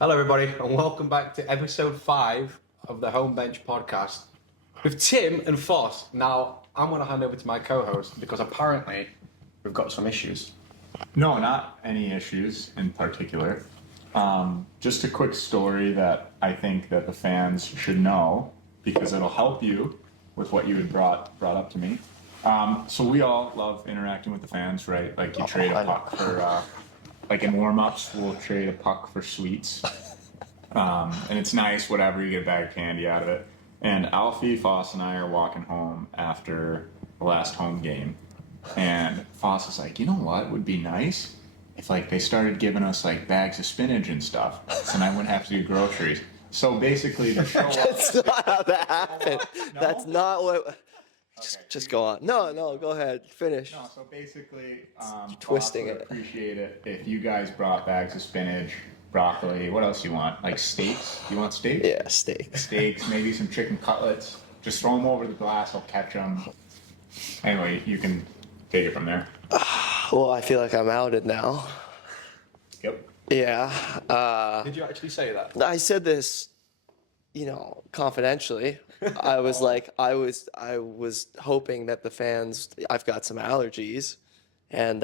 Hello, everybody, and welcome back to episode 5 of the Home Bench podcast with Tim and Foss. Now, I'm going to hand over to my co-host because apparently we've got some issues. No, not any issues in particular. Just a quick story that I think that the fans should know because it'll help you with what you had brought up to me. So we all love interacting with the fans, right? Like you trade a puck for, like in warm-ups, we'll trade a puck for sweets. And it's nice, whatever, you get a bag of candy out of it. And Alfie, Foss, and I are walking home after the last home game. And Foss is like, you know what would be nice? If like they started giving us like bags of spinach and stuff, and I wouldn't have to do groceries. So basically to show That's not how that happened. No? That's not what. Just go on. No, go ahead. Finish. No, so basically, Twisting Foss would it. appreciate it if you guys brought bags of spinach, broccoli. What else you want? Like steaks? You want steaks? Yeah, steak. Steaks, maybe some chicken cutlets. Just throw them over the glass. I'll catch them. Anyway, you can take it from there. Well, I feel like I'm outed now. Yep. Yeah. Did you actually say that? I said this, confidentially. I was like, I was hoping that the fans. I've got some allergies, and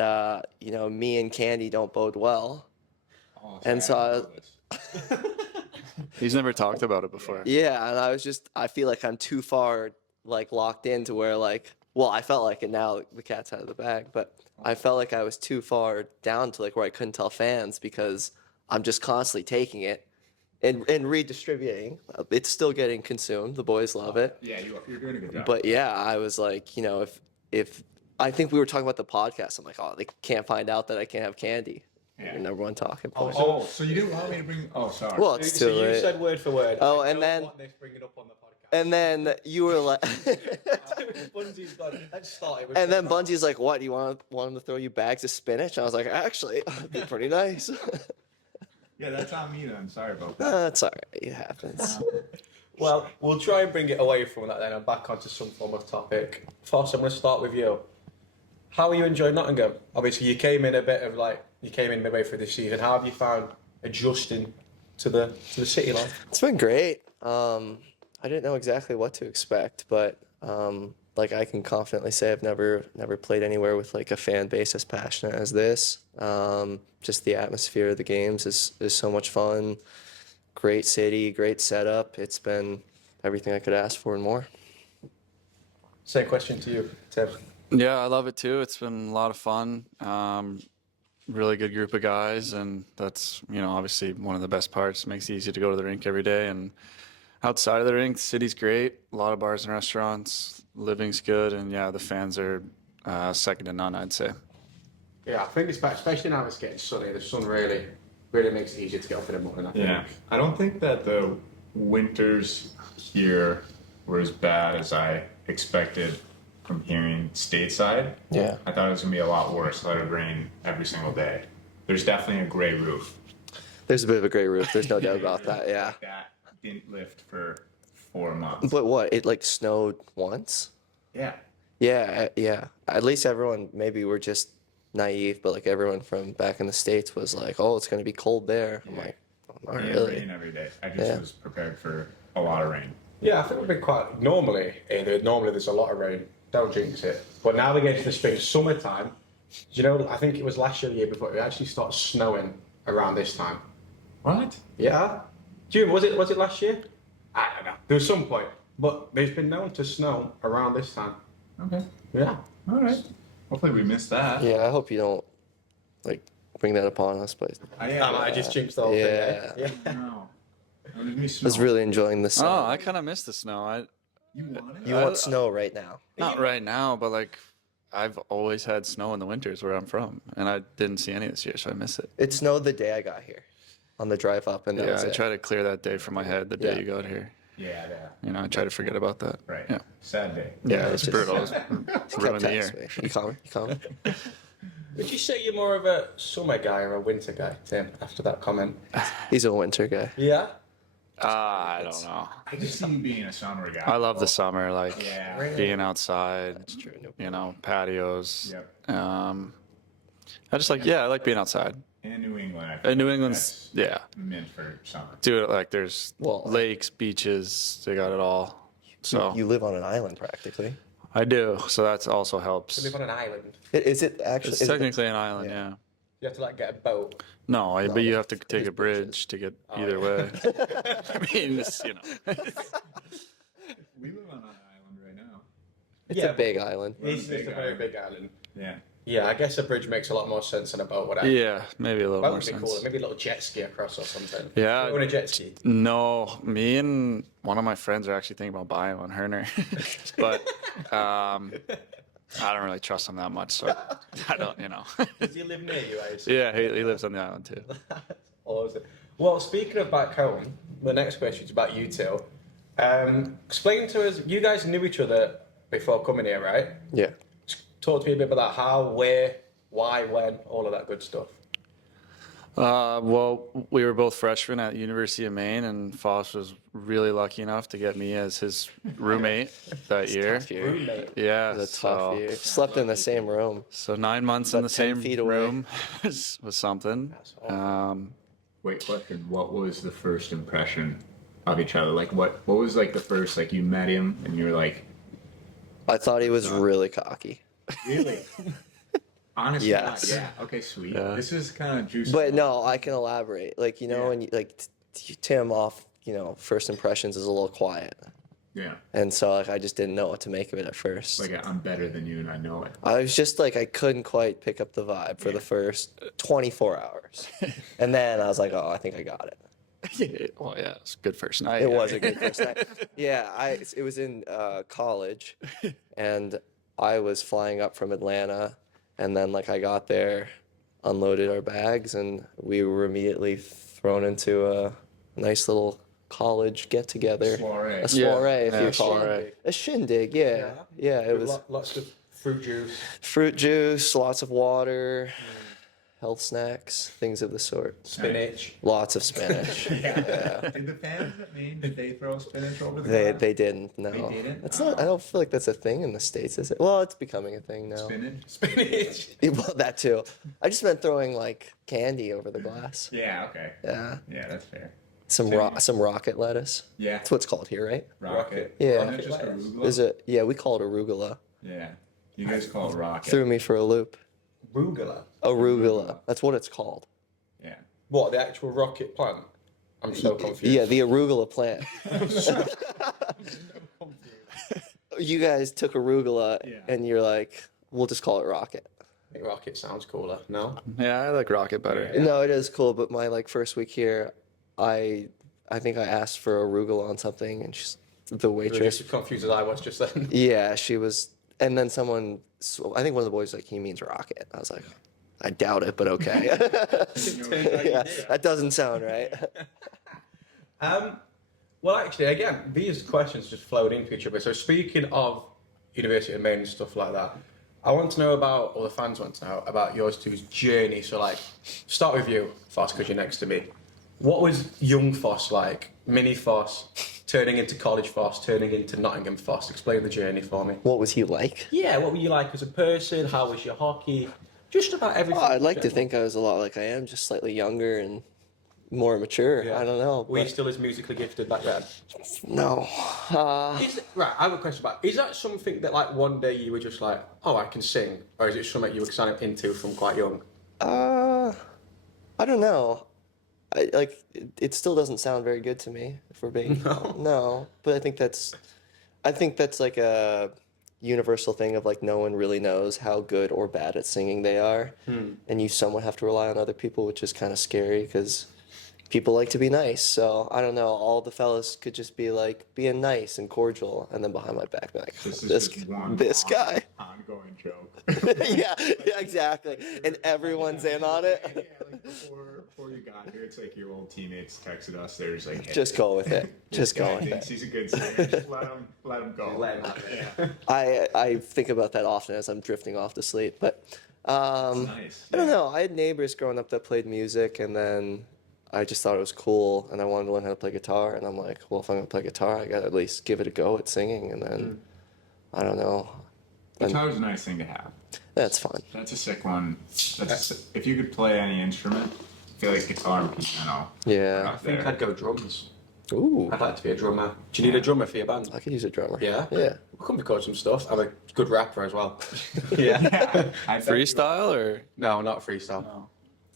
me and candy don't bode well. Oh, And so He's never talked about it before. Yeah, and I feel like I'm too far locked in to where I felt like it now the cat's out of the bag, but I felt like I was too far down to where I couldn't tell fans because I'm just constantly taking it and redistributing. It's still getting consumed. The boys love it. yeah, you're doing a good job. But yeah, I was like, if I think we were talking about the podcast, I'm like, oh, they can't find out that I can't have candy. Yeah. Your number one talking point. Oh, so you didn't want me to bring? Oh, sorry. Well, it's So too you late. said word for word. Oh, I and don't then- want this bringing up on the podcast. And then you were like, Bunzy's gone. Let's start it with and then Bunzy's like, what? Do you want him to throw you bags of spinach? And I was like, actually, that'd be pretty nice. Yeah, that's on me then. Sorry about that. That's all right. It happens. Well, we'll try and bring it away from that then and back onto some form of topic. Foss, I'm going to start with you. How are you enjoying Nottingham? Obviously, you came in midway through this season. How have you found adjusting to the city life? It's been great. I didn't know exactly what to expect, but I can confidently say I've never played anywhere with a fan base as passionate as this. Just the atmosphere of the games is so much fun. Great city, great setup. It's been everything I could ask for and more. Same question to you, Tim. Yeah, I love it too. It's been a lot of fun. Really good group of guys, and that's obviously one of the best parts. It makes it easy to go to the rink every day. And outside of the rink, the city's great. A lot of bars and restaurants. Living's good, and yeah, the fans are second to none, I'd say. Yeah, I think especially now it's getting sunny. The sun really makes it easier to get up in the morning. I think. Yeah, I don't think that the winters here were as bad as I expected from hearing stateside. Yeah. I thought it was gonna be a lot worse. Let it rain every single day. There's definitely a gray roof. There's a bit of a gray roof. There's no doubt about that. Yeah. That didn't lift for 4 months. But what? It snowed once? Yeah. Yeah. At least everyone, maybe we're just naive, but everyone from back in the States was like, oh, it's going to be cold there. I'm like, oh, not It really. rain every day. I just Yeah. was prepared for a lot of rain. Yeah, I think we've been quite normally there's a lot of rain. Don't jinx it. But now we get to the spring, summertime. I think it was last year, the year before. It actually started snowing around this time. What? Yeah. June, was it last year? I don't know. There was some point, but there's been known to snow around this time. Okay. Yeah. All right. Hopefully we missed that. Yeah, I hope you don't bring that upon us, but I just jinxed the whole Yeah. thing. Yeah. No. It was me I was really enjoying the Oh, snow. I kind of miss the snow. You want it? You want snow right now? Not right now, but I've always had snow in the winters where I'm from, and I didn't see any this year, so I miss it. It snowed the day I got here, on the drive up, and that Yeah, was I it. try to clear that day from my head the day Yeah. you got here. Yeah, yeah. I try to forget about that. Right. Yeah. Sad day. Yeah, it's it's just- brutal. It's Kept ruined the texting year. me. You calm? Would you say you're more of a summer guy or a winter guy, Tim, after that comment? He's a winter guy. Yeah? I don't know. I just see you being a summer guy. I love the summer, Yeah. being outside, That's true. No. patios. Yep. I like being outside. In New England, I think In New England's, that's yeah. meant for summer. Dude, like there's Well, lakes, beaches, they got it all. So You live on an island practically. I do. So that also helps. To live on an island, Is it actually? It's is it- technically an island, yeah. yeah. you have to like get a boat. No, but you have to take there's a bridge to get either yeah. way. I mean, it's, you know. We live on an island right now. It's Yeah, a big island. It's Big a very island. big island. Yeah. Yeah, I guess a bridge makes a lot more sense than a boat would. Yeah, maybe a little Boat more would be sense. cooler. Maybe a little jet ski across or something. Yeah. You own a jet ski. No, me and one of my friends are actually thinking about buying one, Herner. But I don't really trust him that much, so I don't, you know. Does he live near you, I assume? Yeah, he lives on the island too. Awesome. Well, speaking of back home, the next question is about you two. Explain to us, you guys knew each other before coming here, right? Yeah. Talk to me a bit about how, where, why, when, all of that good stuff. Well, we were both freshmen at University of Maine, and Foss was really lucky enough to get me as his roommate that year. Tough year. Roommate. Yeah, It was a tough so, year. Slept in the same room. so 9 months in About the 10 same feet away. room was something. That's awesome. Wait, question. What was the first impression of each other? Like, what was like the first, like, you met him and you were like, I thought he was really cocky. really? Honestly, Yes. yeah. Okay, sweet. Yeah. This is kind of juicy. But no, I can elaborate. Like, you know, Yeah. when you, like Tim off, you know, first impressions is a little quiet. Yeah. And so like I just didn't know what to make of it at first. Like, I'm better than you and I know it. I was just like I couldn't quite pick up the vibe for the first 24 hours. And then I was like, "Oh, I think I got it." Well, yeah, it's a good first night. It yeah. was a good first night. Yeah, it was in college, and I was flying up from Atlanta, and then like I got there, unloaded our bags, and we were immediately thrown into a nice little college get together, Soiree. a soiree, if Yeah, you a call soiree. it, a shindig. Yeah, yeah, it was Lots of fruit juice. fruit juice, lots of water, health snacks, things of the sort. Spinach. Lots of spinach. Yeah. Did the fans at Maine, did they throw spinach over the glass? They didn't. No, They didn't? It's not. I don't feel like that's a thing in the States, is it? Well, it's becoming a thing now. Spinach? Spinach. Well, that too. I just meant throwing like candy over the glass. Yeah, okay. Yeah, Yeah, that's fair. some rocket lettuce. Yeah. That's what it's called here, right? Rocket. Yeah. Isn't it just Rocket arugula? Is it? Yeah, we call it arugula. Yeah. You guys call it rocket. Threw me for a loop. Arugula. Arugula. That's what it's called. Yeah. What, the actual rocket plant? I'm so confused. Yeah, the arugula plant. You guys took arugula Yeah. and you're like, we'll just call it rocket. I think rocket sounds cooler. No? Yeah, I like Rocket better. Yeah. No, it is cool, but my like first week here, I think I asked for arugula on something, and she's the You were waitress. just as confused as I was just then. Yeah, she was, and then someone, I think one of the boys was like, he means rocket. I was like, I doubt it, but okay. Yeah, that doesn't sound right. Well, actually, again, these questions just flowed into each other. So speaking of University of Maine and stuff like that, I want to know about, or the fans want to know about yours two's journey. So like, start with you, Foss, because you're next to me. What was young Foss like? Mini Foss, turning into college Foss, turning into Nottingham Foss. Explain the journey for me. What was he like? Yeah, what were you like as a person? How was your hockey? Just about everything. Oh, I'd like to think I was a lot like I am, just slightly younger and more mature. Yeah. I don't know. Were you but- still as musically gifted back then? No. Right, I have a question about, is that something that like one day you were just like, oh, I can sing? Or is it something you were kind of into from quite young? I don't know. It still doesn't sound very good to me, if we're being no. But I think that's like a universal thing of like no one really knows how good or bad at singing they are, and you somewhat have to rely on other people, which is kind of scary because people like to be nice. So I don't know. All the fellas could just be like being nice and cordial, and then behind my back, be like This is this just one this long, guy. ongoing joke. Yeah, exactly. And everyone's in on it. Yeah, like before you got here, it's like your old teammates texted us. They're just like, hey, Just go with it. Just this go guy with thinks it. he's a good singer. Just let him go. Let him have it. Yeah. I think about that often as I'm drifting off to sleep. But Nice. I don't know. I had neighbors growing up that played music, and then I just thought it was cool, and I wanted to learn how to play guitar. And I'm like, well, if I'm gonna play guitar, I gotta at least give it a go at singing. And then I don't know. Guitar's a nice thing to have. That's fun. That's a sick one. If you could play any instrument, I feel like guitar and piano. Yeah. I think I'd go drums. Ooh. I'd like to be a drummer. Do you need a drummer for your band? I could use a drummer. Yeah? Yeah. We can record some stuff. I'm a good rapper as well. Yeah. Freestyle or No, not freestyle. no?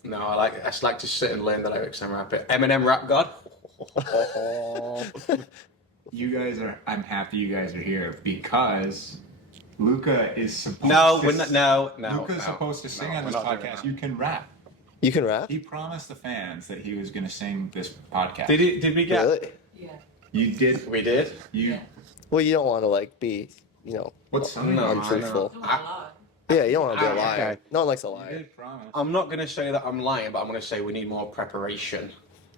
No, I just like to sit and learn the lyrics and rap it. Eminem Rap God. You guys are. I'm happy you guys are here because Luca is supposed. No, to, we're not. No. Luca's no. supposed to sing No, on we're this not doing podcast. that. You can rap. You can rap? He promised the fans that he was going to sing this podcast. Did we get? Really? Yeah. You did. We did. You. Yeah. Well, you don't want to like be, What song? No, untruthful. Don't lie. Yeah, you don't want to be a Ah, liar. okay. No one likes a You liar. did promise. I'm not going to say that I'm lying, but I'm going to say we need more preparation.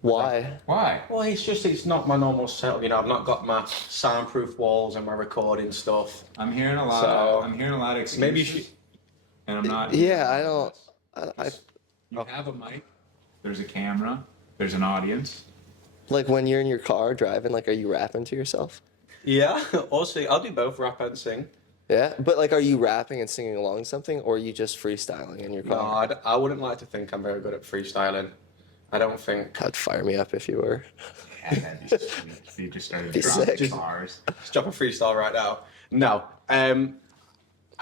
Why? Why? Well, it's not my normal setup. I've not got my soundproof walls and my recording stuff. I'm hearing a lot. So, I'm hearing a lot of excuses. maybe you should- And I'm not. Yeah, I don't. I You have a mic. There's a camera. There's an audience. like when you're in your car driving. Like, are you rapping to yourself? Yeah. Also, I'll do both, rap and sing. Yeah, but like, are you rapping and singing along to something, or are you just freestyling in your No, car? I wouldn't like to think I'm very good at freestyling. I don't think. That'd fire me up if you were. Yeah, that'd be sweet. If you just started Be dropping sick. bars. Let's drop a freestyle right now. No.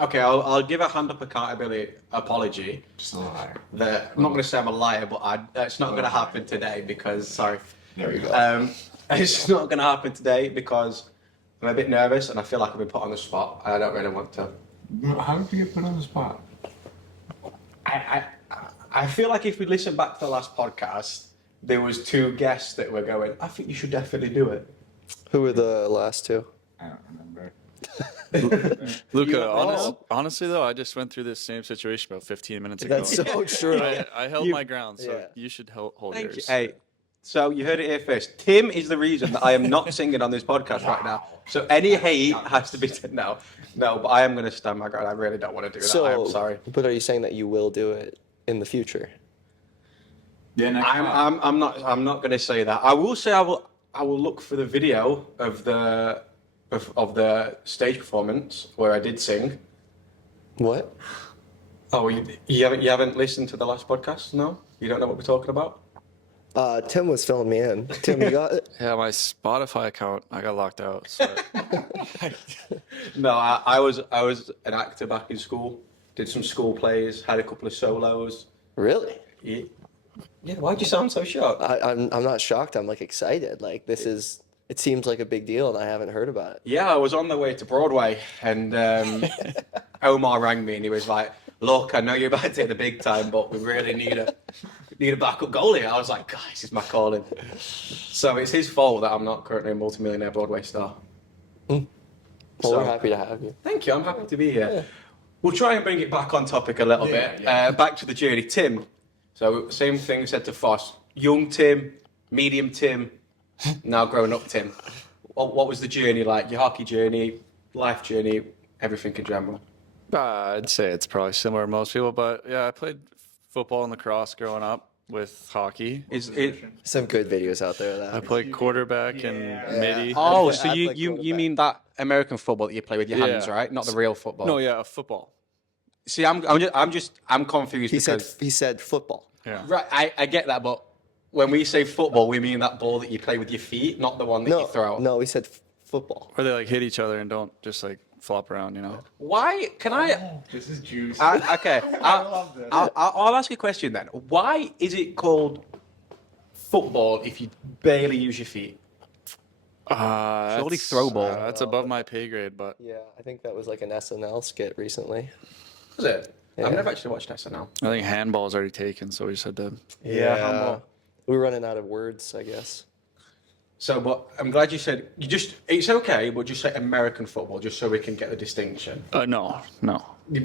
Okay, I'll give a hand up accountability apology. Just a liar. That I'm not going to say I'm a liar, but it's not going to happen today because sorry. There we go. It's not going to happen today because I'm a bit nervous and I feel like I've been put on the spot. And I don't really want to. How did you get put on the spot? I feel like if we listen back to the last podcast, there was two guests that were going, I think you should definitely do it. Who were the last two? I don't remember. Luca, don't know? honestly though, I just went through this same situation about 15 minutes ago. That's so true. I held my ground, so Yeah. you should hold Thank you. yours. Hey, so you heard it here first. Tim is the reason that I am not singing on this podcast right now. So any hate has to be no, but I am going to stand my ground. I really don't want to do that. I am sorry. But are you saying that you will do it in the future? Yeah, next time. I'm not going to say that. I will say I will look for the video of the stage performance where I did sing. What? Oh, you haven't listened to the last podcast? No, you don't know what we're talking about. Tim was filling me in. Tim, you got it? Yeah, my Spotify account, I got locked out. So No, I was an actor back in school. Did some school plays. Had a couple of solos. Really? Yeah. Why'd you sound so shocked? I'm not shocked. I'm like excited. Like it seems like a big deal, and I haven't heard about it. Yeah, I was on the way to Broadway, and Omar rang me, and he was like, "Look, I know you're about to take the big time, but we really need a backup goalie." I was like, "God, this is my calling." So it's his fault that I'm not currently a multimillionaire Broadway star. Well, So- we're happy to have you. Thank you. I'm happy to be here. We'll try and bring it back on topic a little bit. yeah. Back to the journey, Tim. So same thing said to Foss. Young Tim, medium Tim, now grown up Tim. What was the journey like? Your hockey journey, life journey, everything in general. I'd say it's probably similar to most people, but yeah, I played football and lacrosse growing up with hockey. Is it? Some good videos out there of I that. played quarterback and midi. Oh, I so play you quarterback. mean that American football that you play with your hands, Yeah. right? Not the real football. No, yeah, football. See, I'm confused He because said football. Yeah. right. I get that, but when we say football, we mean that ball that you play with your feet, not the one that you throw. No, he said football. Where they like hit each other and don't just like flop around, you know? Why? Can I? This is juicy. Okay. love this. I'll ask you a question then. Why is it called football if you barely use your feet? Surely That's- throw ball. That's above my pay grade, but Yeah, I think that was like an SNL skit recently. Is it? Yeah. I've never actually watched SNL. I think handball's already taken, so we just had to. handball. We were running out of words, I guess. So, but I'm glad you said it's okay, but just say American football, just so we can get the distinction. No. Why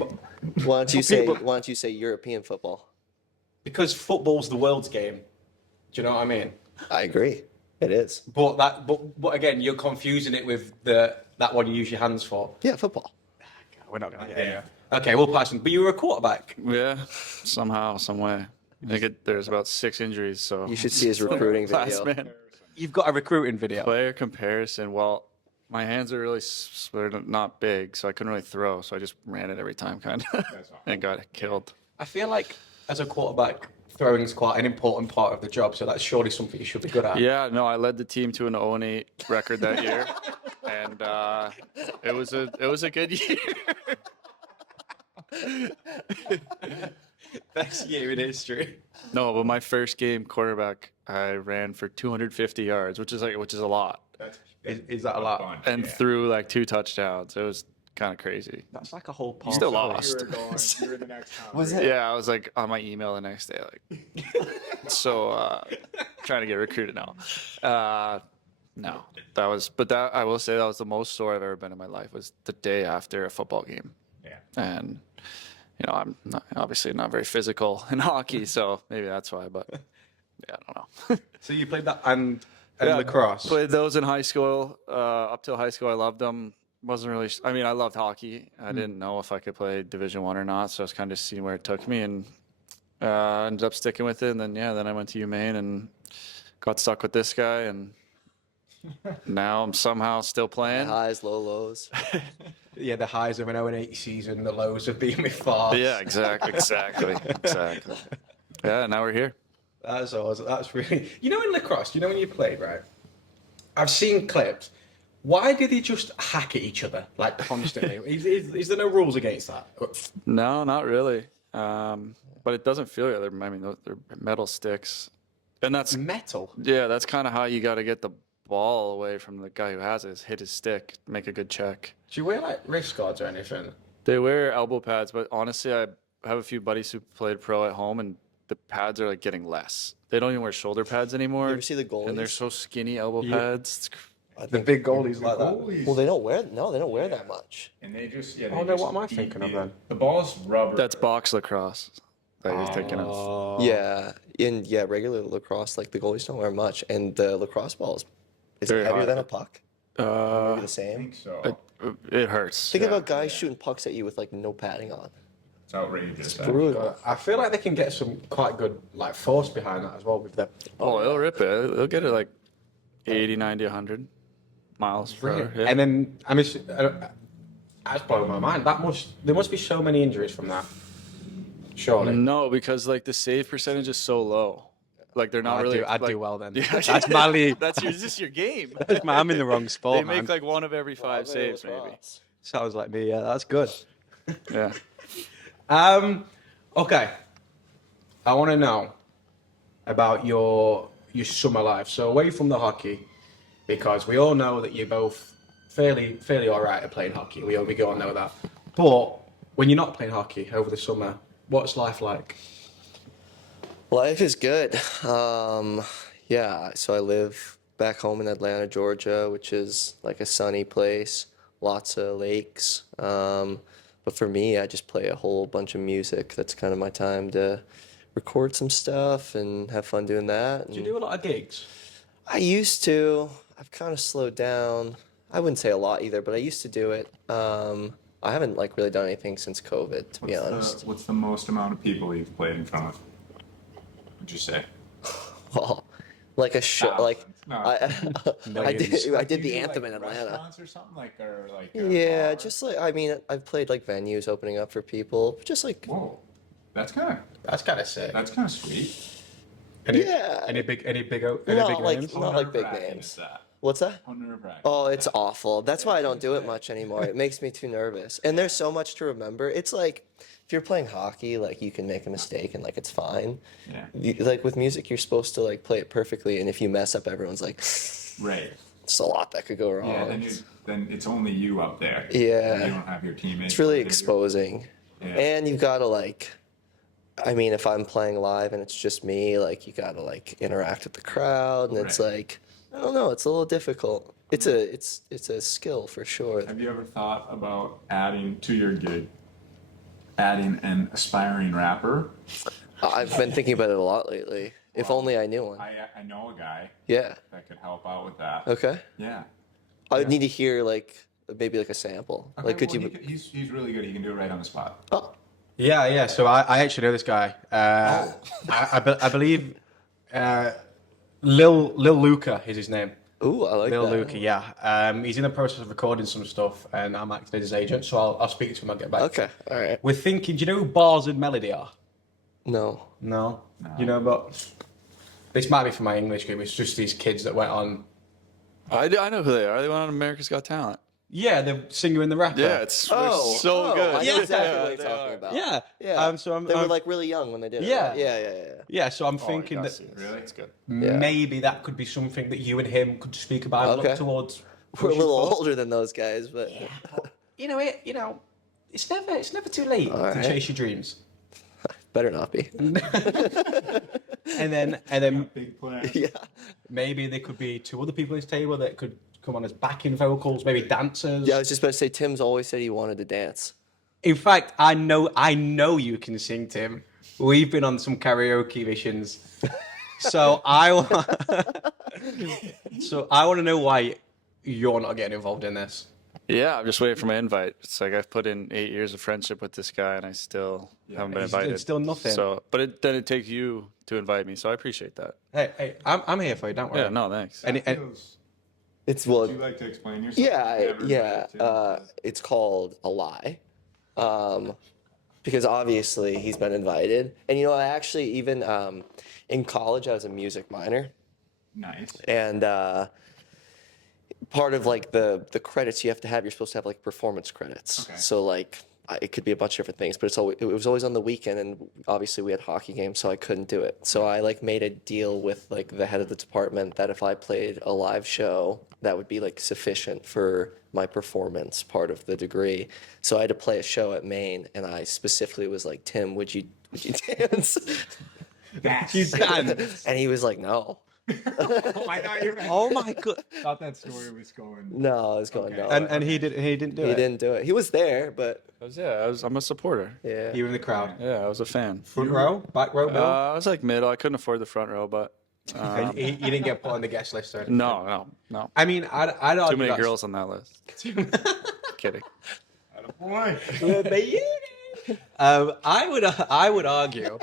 don't you For people- say European football? Because football's the world's game. Do you know what I mean? I agree. It is. But again, you're confusing it with that one you use your hands for. Yeah, football. We're not gonna. Yeah. Okay, we'll pass on. But you were a quarterback. Yeah, somehow, some way. I think there's about 6 injuries, so. You should see his recruiting Class video. man. You've got a recruiting video. Player comparison. Well, My hands are really they're not big, so I couldn't really throw. So I just ran it every time, kind of, and got killed. I feel like as a quarterback, throwing is quite an important part of the job. So that's surely something you should be good at. Yeah, no, I led the team to an 0-8 record that year, and it was a good year. Best year in history. No, but my first game quarterback, I ran for 250 yards, which is a lot, Is that a lot? and threw like 2 touchdowns. It was kind of crazy. That's like a whole part. Still lost. You were the next time. Was it? Yeah, I was like on my email the next day, like, so trying to get recruited now. No, that I will say that was the most sore I've ever been in my life. Was the day after a football game. Yeah. And I'm obviously not very physical in hockey, so maybe that's why. But yeah, I don't know. So you played that and Yeah, lacrosse. Played those in high school. Up till high school, I loved them. Wasn't really. I mean, I loved hockey. I didn't know if I could play Division One or not, so I was kind of just seeing where it took me, and ended up sticking with it. And then I went to UMaine and got stuck with this guy, and now I'm somehow still playing. Highs, low lows. Yeah, the highs of an 0-8 season, the lows of being with Foss. Yeah, exactly. Yeah, now we're here. That's awesome. That's really. In lacrosse, when you played, right? I've seen clips. Why did they just hack at each other like constantly? is there no rules against that? No, not really. But it doesn't feel right. They're metal sticks, and that's Metal. that's kind of how you got to get the ball away from the guy who has it. Is hit his stick, make a good check. Do you wear like wrist guards or anything? They wear elbow pads, but honestly, I have a few buddies who played pro at home, and the pads are like getting less. They don't even wear shoulder pads anymore. You ever see the goalies? And they're so skinny elbow pads. The big goalies like that. Well, they don't wear. No, they don't wear that much. And they just Oh no, what am I thinking of then? The ball's rubber. That's box lacrosse that you're thinking of. Oh. Yeah, regular lacrosse, like the goalies don't wear much, and the lacrosse ball is Very it heavier hard. than a puck? Maybe Uh, the I same. think so. it hurts. Think about guys shooting pucks at you with like no padding on. It's outrageous. Brutal. I feel like they can get some quite good like force behind that as well with them. Oh, they'll rip it. They'll get it like 80, 90, 100 miles per hour. Yeah. And then that's blowing my mind. There must be so many injuries from that. Surely. No, because like the save percentage is so low. Like they're not really. I'd like, do well then. Yeah, That's my league. Just your game. I'm in the wrong sport, They make man. like one of every 5 saves, maybe. Sounds like me. Yeah, that's good. Yeah. Okay. I want to know about your summer life. So away from the hockey, because we all know that you're both fairly all right at playing hockey. We all know that. But when you're not playing hockey over the summer, what's life like? Life is good. Yeah, so I live back home in Atlanta, Georgia, which is like a sunny place, lots of lakes. But for me, I just play a whole bunch of music. That's kind of my time to record some stuff and have fun doing that. Do you do a lot of gigs? I used to. I've kind of slowed down. I wouldn't say a lot either, but I used to do it. I haven't like really done anything since COVID, to be honest. What's the most amount of people you've played in front of? Would you say? Well, like a show, like No. I did the anthem in Atlanta. Restaurants or something like Yeah, bar? just like I've played like venues opening up for people, just like Whoa, that's kind of sick. sweet. yeah. Any big Not like names? not like big Nerve-wracking names. is that? What's that? How nerve-wracking. Oh, it's awful. That's why I don't do it much anymore. It makes me too nervous. And there's so much to remember. It's like if you're playing hockey, like you can make a mistake and like it's fine. Yeah. Like with music, you're supposed to like play it perfectly, and if you mess up, everyone's like, Right. it's a lot that could go wrong. Yeah. Then it's only you up there. Yeah. You don't have your teammates. It's really behind you. exposing. Yeah. And you've got to like, if I'm playing live and it's just me, like you got to like interact with the crowd, and it's Right. like, I don't know, it's a little difficult. It's a skill for sure. Have you ever thought about adding to your gig, adding an aspiring rapper? I've been thinking about it a lot lately. If only I knew one. I know a guy Yeah. that could help out with that. Okay. Yeah. I would need to hear like maybe like a sample. Okay, Like could well, you? he's really good. He can do it right on the spot. Oh, Yeah. So I actually know this guy. I believe Lil Luca is his name. Ooh, I like Lil that. Luca, yeah. He's in the process of recording some stuff, and I'm acting as his agent, so I'll speak to him and get back. Okay, all right. We're thinking, do you know who Bars and Melody are? No. No. You know, but this might be for my English group. It's just these kids that went on. I know who they are. They went on America's Got Talent. Yeah, the singer and the rapper. Yeah, it's so good. I know exactly what they you're talking are. about. Yeah. Yeah. So they were like really young when they did it. Yeah. Right? Yeah. Yeah, so I'm Oh, thinking you that gotta see it. Really? It's good. maybe that could be something that you and him could speak about and Okay. look towards. We're a pushing little for. older than those guys, but It's never too late to right. chase your dreams. better not be. And then Big plans. Yeah. maybe there could be two other people at this table that could come on as backing vocals, maybe dancers. Yeah, I was just about to say, Tim's always said he wanted to dance. In fact, I know you can sing, Tim. We've been on some karaoke missions. So I want to know why you're not getting involved in this. Yeah, I'm just waiting for my invite. It's like I've put in 8 years of friendship with this guy, and I still haven't been It's invited. still nothing. So, but then it takes you to invite me, so I appreciate that. Hey, I'm here for you. Don't worry. Yeah, no, thanks. And It's Would you like to explain yourself? yeah. It's called a lie, because obviously he's been invited, and I actually even in college I was a music minor, Nice. and part of like the credits you have to have, you're supposed to have like performance credits. Okay. So like it could be a bunch of different things, but it was always on the weekend, and obviously we had hockey games, so I couldn't do it. So I like made a deal with like the head of the department that if I played a live show, that would be like sufficient for my performance part of the degree. So I had to play a show at Maine, and I specifically was like, Tim, would you dance? You dance. And he was like, no. I thought you were. Oh my god. thought that story was going. No, I was going Okay. no. And he didn't do He it. didn't do it. He was there, but I'm a supporter. yeah. You were in the crowd. Yeah, I was a fan. Front row, back row, middle. I was like middle. I couldn't afford the front row, but And you didn't get put on the guest list or anything. no. I mean, I'd argue Too many that's- girls on that list. Kidding. Boy. I would argue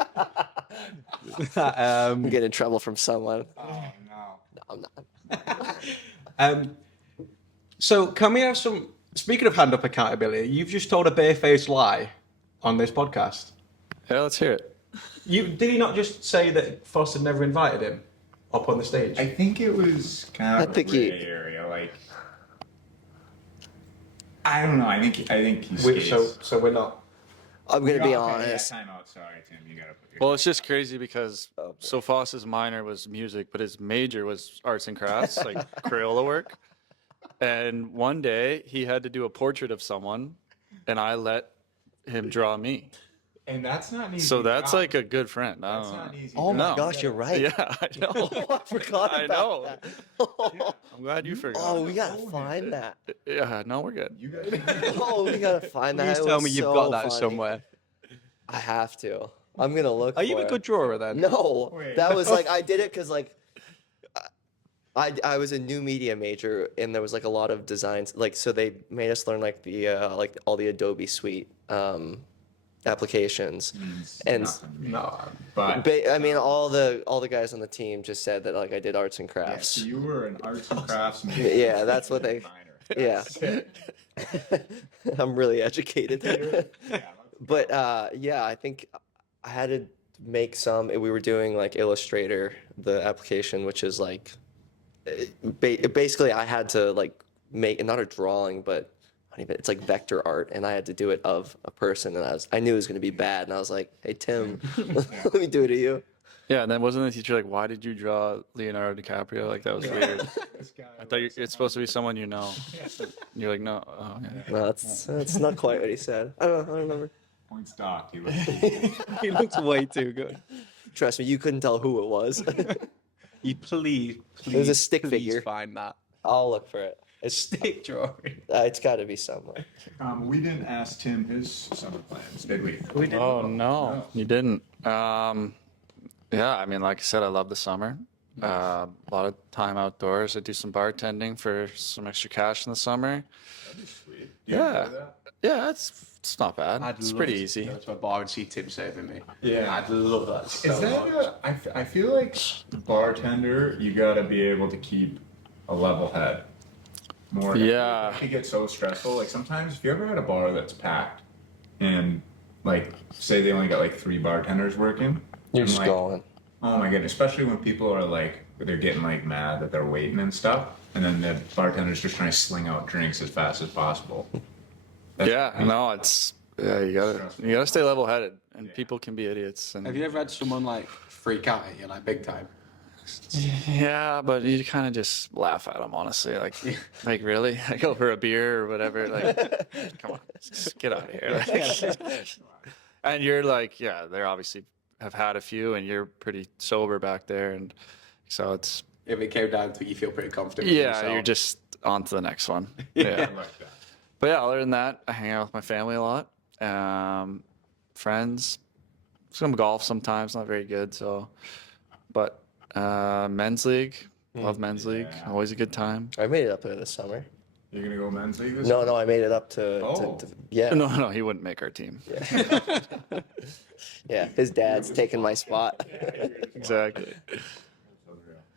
that, I'm getting in trouble from someone. Oh no. No, I'm not. so can we have some, speaking of hand up accountability, you've just told a barefaced lie on this podcast. Yeah, let's hear it. Did he not just say that Foster never invited him up on the stage? I think it was kind of I think a gray area. Like, I don't know. I think he skates. So we're not. I'm gonna be Okay, honest. Yeah, time out. Sorry, Tim. You gotta put your. Well, it's just crazy because Oh, boy. so Foss's minor was music, but his major was arts and crafts, like Crayola work. And one day he had to do a portrait of someone, and I let him draw me. And that's not an easy. So that's job. like a good friend. I That's don't not know. an easy. Oh my No. gosh, you're right. Yeah, I know. I forgot I about know. that. I'm glad you forgot. Oh, we gotta find that. Yeah, no, we're good. You got. Oh, we gotta find that. Please It tell was me you've so got that funny. somewhere. I have to. I'm gonna look. Are you for a it. good drawer then? No, Wait. that was like I did it because like I was a new media major, and there was like a lot of designs. Like so, they made us learn like the like all the Adobe Suite applications. And- No. But I mean, all the guys on the team just said that like I did arts and yeah, crafts. so you were an arts and crafts major. Yeah, that's what they. minor. Yeah, I'm really educated. Yeah. But yeah, I think I had to make some. We were doing like Illustrator, the application, which is like basically I had to like make not a drawing, but not even, it's like vector art, and I had to do it of a person, and I knew it was going to be bad, and I was like, hey Tim, let me do it to you. Yeah, and then wasn't the teacher like, why did you draw Leonardo DiCaprio? Like, that was weird. This guy I thought it's supposed to be someone you know. And you're like, no. Oh, yeah. No, that's not quite what he said. I don't remember. Points docked. He was. He looks way too good. Trust me, you couldn't tell who it was. You please, was a stick please figure. find that I'll look for it. stick drawing. It's got to be somewhere. We didn't ask Tim his summer plans, did we? We didn't. Oh, no. You didn't. Yeah, I mean, like I said, I love the summer. A lot of time outdoors. I do some bartending for some extra cash in the summer. That'd be sweet. Do you Yeah. enjoy that? Yeah, it's not bad. I'd It's love pretty to easy. Go to a bar and see Tim saving me. Yeah. I'd love that. So Is that much. I feel like bartender, you gotta be able to keep a level head. More. Yeah. It can get so stressful. Like sometimes, if you ever at a bar that's packed, and like say they only got like 3 bartenders working, You're I'm just like, going. oh my goodness, especially when people are like, they're getting like mad that they're waiting and stuff, and then the bartender's just trying to sling out drinks as fast as possible. Yeah, no, it's you gotta stay level headed, and people can be idiots. And Have you ever had someone like freak out at you, like big time? yeah, but you kind of just laugh at them, honestly. Like really, like over a beer or whatever. Like, come on, just get out of here. Like, and you're like, yeah, they're obviously have had a few, and you're pretty sober back there, and so it's If it came down to it, you feel pretty confident with yeah, yourself. you're just on to the next one. I Yeah. like that. But yeah, other than that, I hang out with my family a lot. Friends, some golf sometimes, not very good. So, but men's league, love men's league, always a good time. I made it up there this summer. You're gonna go men's league this No, I made it up to, Oh. yeah. No, he wouldn't make our team. Yeah, his dad's taking my spot. Exactly.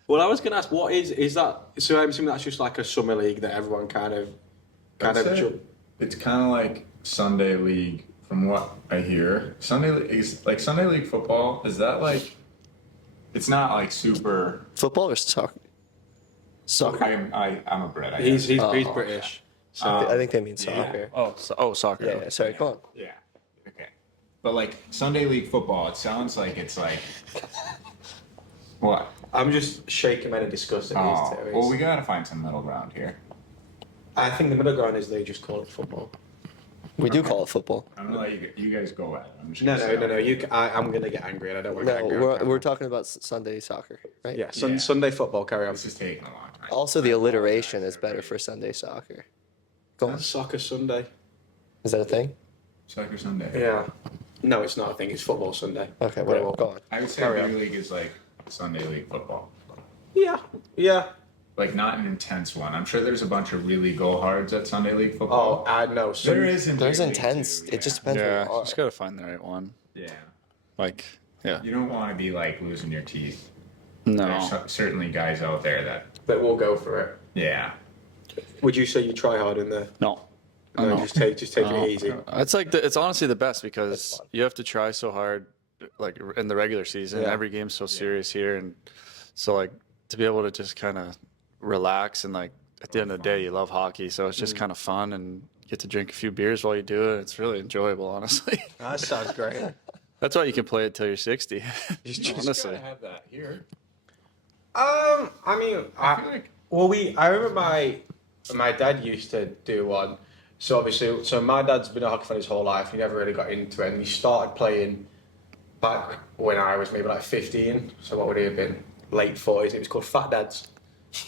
Well, I was going to ask, what is that? So I'm assuming that's just like a summer league that everyone kind of I'd say jump. it's kind of like Sunday league, from what I hear. Sunday is like Sunday league football. Is that like? It's not like super. Football or soccer? Soccer. I'm a Brit. I He's guess. British. I think they mean soccer. Soccer. Yeah, sorry, come on. Yeah. Okay. But like Sunday league football, it sounds like it's like. What? I'm just shaking my head in disgust at Oh, these two. well, we gotta find some middle ground here. I think the middle ground is they just call it football. We do call it football. I'm gonna let you guys go at it. I'm just No. gonna say- I'm going to get angry and I don't want to get No, angry. on camera. we're talking about Sunday soccer, right? Yeah, Yeah. Sunday football, carry on. This is taking a long time. Also, the alliteration is better for Sunday soccer. Go on. Soccer Sunday. Is that a thing? Soccer Sunday. Yeah. No, it's not a thing. It's football Sunday. Okay, whatever. Go on. I would say Carry on. League League is like Sunday league football. Yeah. Like not an intense one. I'm sure there's a bunch of really go hards at Sunday league football. Oh, I know. there is in There's League League intense. too, It just depends Yeah, where you are. just gotta find the right one. yeah. Like, yeah, You don't want to be like losing your teeth. no. There's certainly guys out there that But we'll go for it. yeah. Would you say you try hard in there? No. No, No. just take it easy. It's like it's honestly the best because you have to try so hard, like in the regular season. Yeah. Every game's so serious here, and so like to be able to just kind of relax and like at the end of the day, you love hockey, so it's just kind of fun and you get to drink a few beers while you do it. It's really enjoyable, honestly. That sounds great. That's why you can play it till you're 60. honestly. have that here. I mean, I feel like I remember my dad used to do one. So obviously, my dad's been a hockey fan his whole life. He never really got into it, and he started playing back when I was maybe like 15. So what would he have been? Late 40s. It was called Fat Dads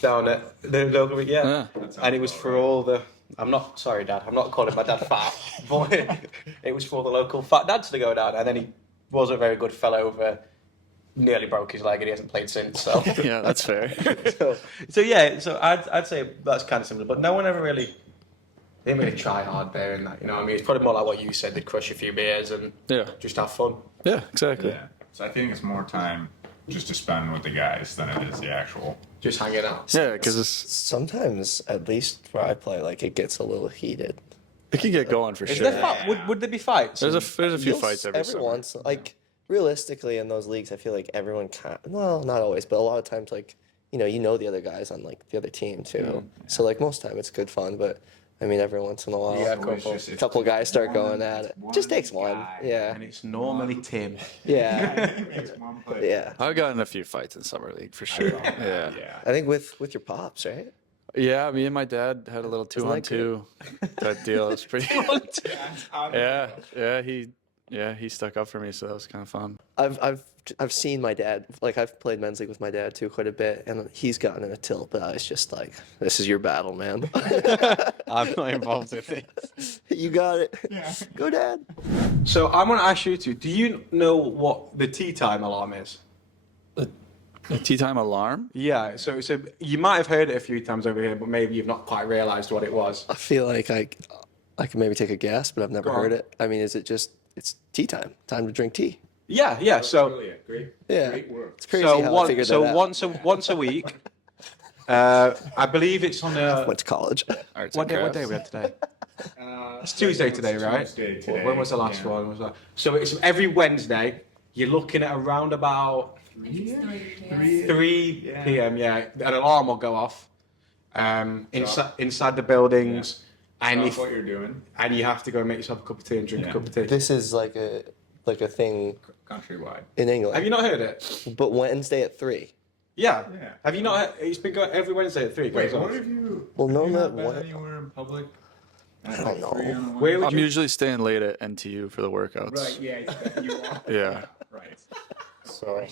down at the local. Yeah. And it was for all the. I'm not sorry, Dad. I'm not calling my dad fat, but it was for all the local fat dads to go down. And then he wasn't very good. Fell over, nearly broke his leg, and he hasn't played since. So. Yeah, that's fair. So yeah, so I'd say that's kind of similar, but no one ever really they didn't really try hard there in that, you know what I mean? It's probably more like what you said, they'd crush a few beers and Yeah. just have fun. Yeah, exactly. yeah. So I think it's more time just to spend with the guys than it is the actual. Just hanging out. Yeah, because Sometimes, at least where I play, like it gets a little heated. it can get going for Is sure. there would there be fights? There's a few You'll fights every summer. once, like realistically in those leagues, I feel like everyone well, not always, but a lot of times, like you know the other guys on like the other team too. So like most time it's good fun, but I mean every once in a while, Yeah, a couple guys start going at it. Just takes one. guy. Yeah, and it's normally Tim. yeah, Makes one play. yeah. I've gotten a few fights in summer league for sure. Yeah. Yeah. I think with your pops, right? Yeah, me and my dad had a little Isn't that 2-on-2 that deal. It was pretty. Yeah, he stuck up for me, so that was kind of fun. I've seen my dad, like I've played men's league with my dad too quite a bit, and he's gotten in a tilt, but I was just like, this is your battle, man. I'm not involved with it. You got it. Go, Dad. So I want to ask you two, do you know what the tea time alarm is? A tea time alarm? Yeah, so you might have heard it a few times over here, but maybe you've not quite realised what it was. I feel like I can maybe take a guess, but I've never Go on. heard it. I mean, is it just it's tea time to drink tea? Yeah, so Brilliant. Great. Yeah, Great work. it's crazy how I figured that out. once a week, I believe it's on a. Went to college. Arts What and day? What crafts. day we have today? It's I Tuesday think it today, was right? Tuesday today. When was the last yeah. one? Was that? So it's every Wednesday. You're looking at around about 3 Yeah. p.m. Yeah, an alarm will go off. Inside the buildings, and Stop if what you're doing. and you have to go make yourself a cup of tea and drink a Yeah. cup of tea. This is like a thing Countrywide. in Have England. you not heard it? But Wednesday at 3. Yeah. Yeah. Have you not? It's been going every Wednesday at 3. it Wait, goes what off. have you? Well, no, have you no, not been what- anywhere in public? I don't know. Where would I'm you? usually staying late at NTU for the workouts. Right. Yeah. You are. Yeah. Right. Sorry.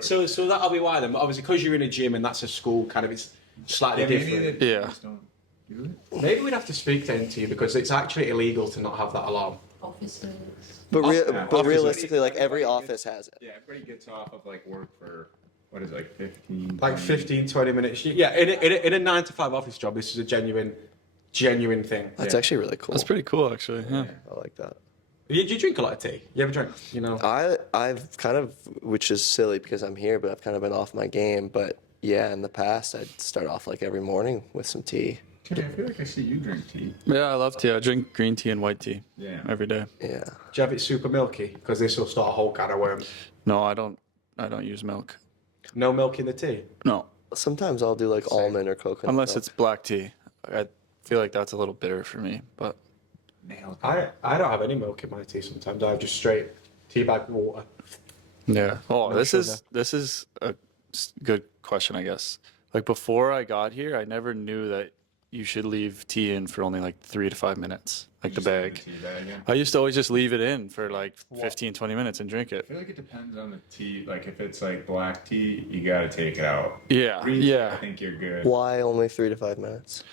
So that'll be why then. But obviously, because you're in a gym and that's a school, kind of it's slightly different. they Yeah. just don't do it. Maybe we'd have to speak to NT because it's actually illegal to not have that alarm. Offices. But Yeah. but realistically, like every office has it. Yeah, everybody gets off of like work for what is it, like 15. Like 20? 15, 20 minutes. Yeah, in a 9 to 5 office job, this is a genuine thing. That's Yeah. actually really cool. That's pretty cool, actually. Yeah. I like that. Do you drink a lot of tea? You ever drink? You know. I've kind of, which is silly because I'm here, but I've kind of been off my game. But yeah, in the past, I'd start off like every morning with some tea. Timmy, I feel like I see you drink tea. Yeah, I love tea. I drink green tea and white tea Yeah. every day. Yeah. Do you have it super milky? Because this will start a whole can of worms. No, I don't use milk. No milk in the tea. No, Sometimes I'll do like almond or coconut. unless milk. it's black tea. I feel like that's a little bitter for me, but Nailed it. I don't have any milk in my tea. Sometimes I have just straight tea bag water. yeah. Oh, No this sugar. is a good question, I guess. Like before I got here, I never knew that you should leave tea in for only like 3 to 5 minutes, like the Just leave bag. the tea bag in. I used to always just leave it in for like 15, 20 minutes and drink I it. feel like it depends on the tea. Like if it's like black tea, you gotta take it out. Yeah, Green tea, I yeah. think you're good. Why only 3 to 5 minutes?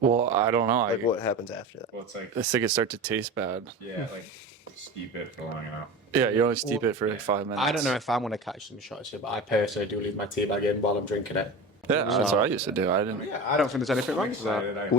Well, I don't know. Like what happens after that? Well, it's like I think it starts to taste bad. yeah, like steep it for long enough. Yeah, you only steep it for like 5 minutes. I don't know if I'm gonna catch some shots here, but I personally do leave my tea bag in while I'm drinking it. Yeah, that's what I used to do. I didn't. Yeah, I don't think there's anything wrong with that. Excited,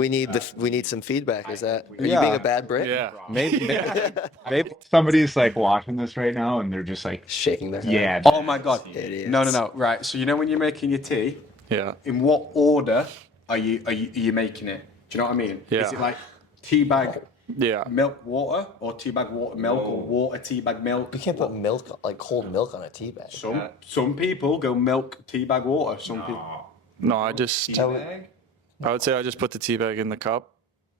We need some feedback. Is that? Are you Yeah. being a bad Brit? Yeah. Maybe somebody's like watching this right now and they're just like, Shaking their head. yeah. Oh my god. Idiots. No. Right. So you know when you're making your tea, Yeah. in what order are you making it? Do you know what I mean? Yeah. Is it like tea bag Yeah. milk water or tea bag water milk or water tea bag milk? You can't put milk, like cold milk, on a tea bag. Some people go milk tea bag water. Some people. No, I just. Bag? I would say I just put the tea bag in the cup,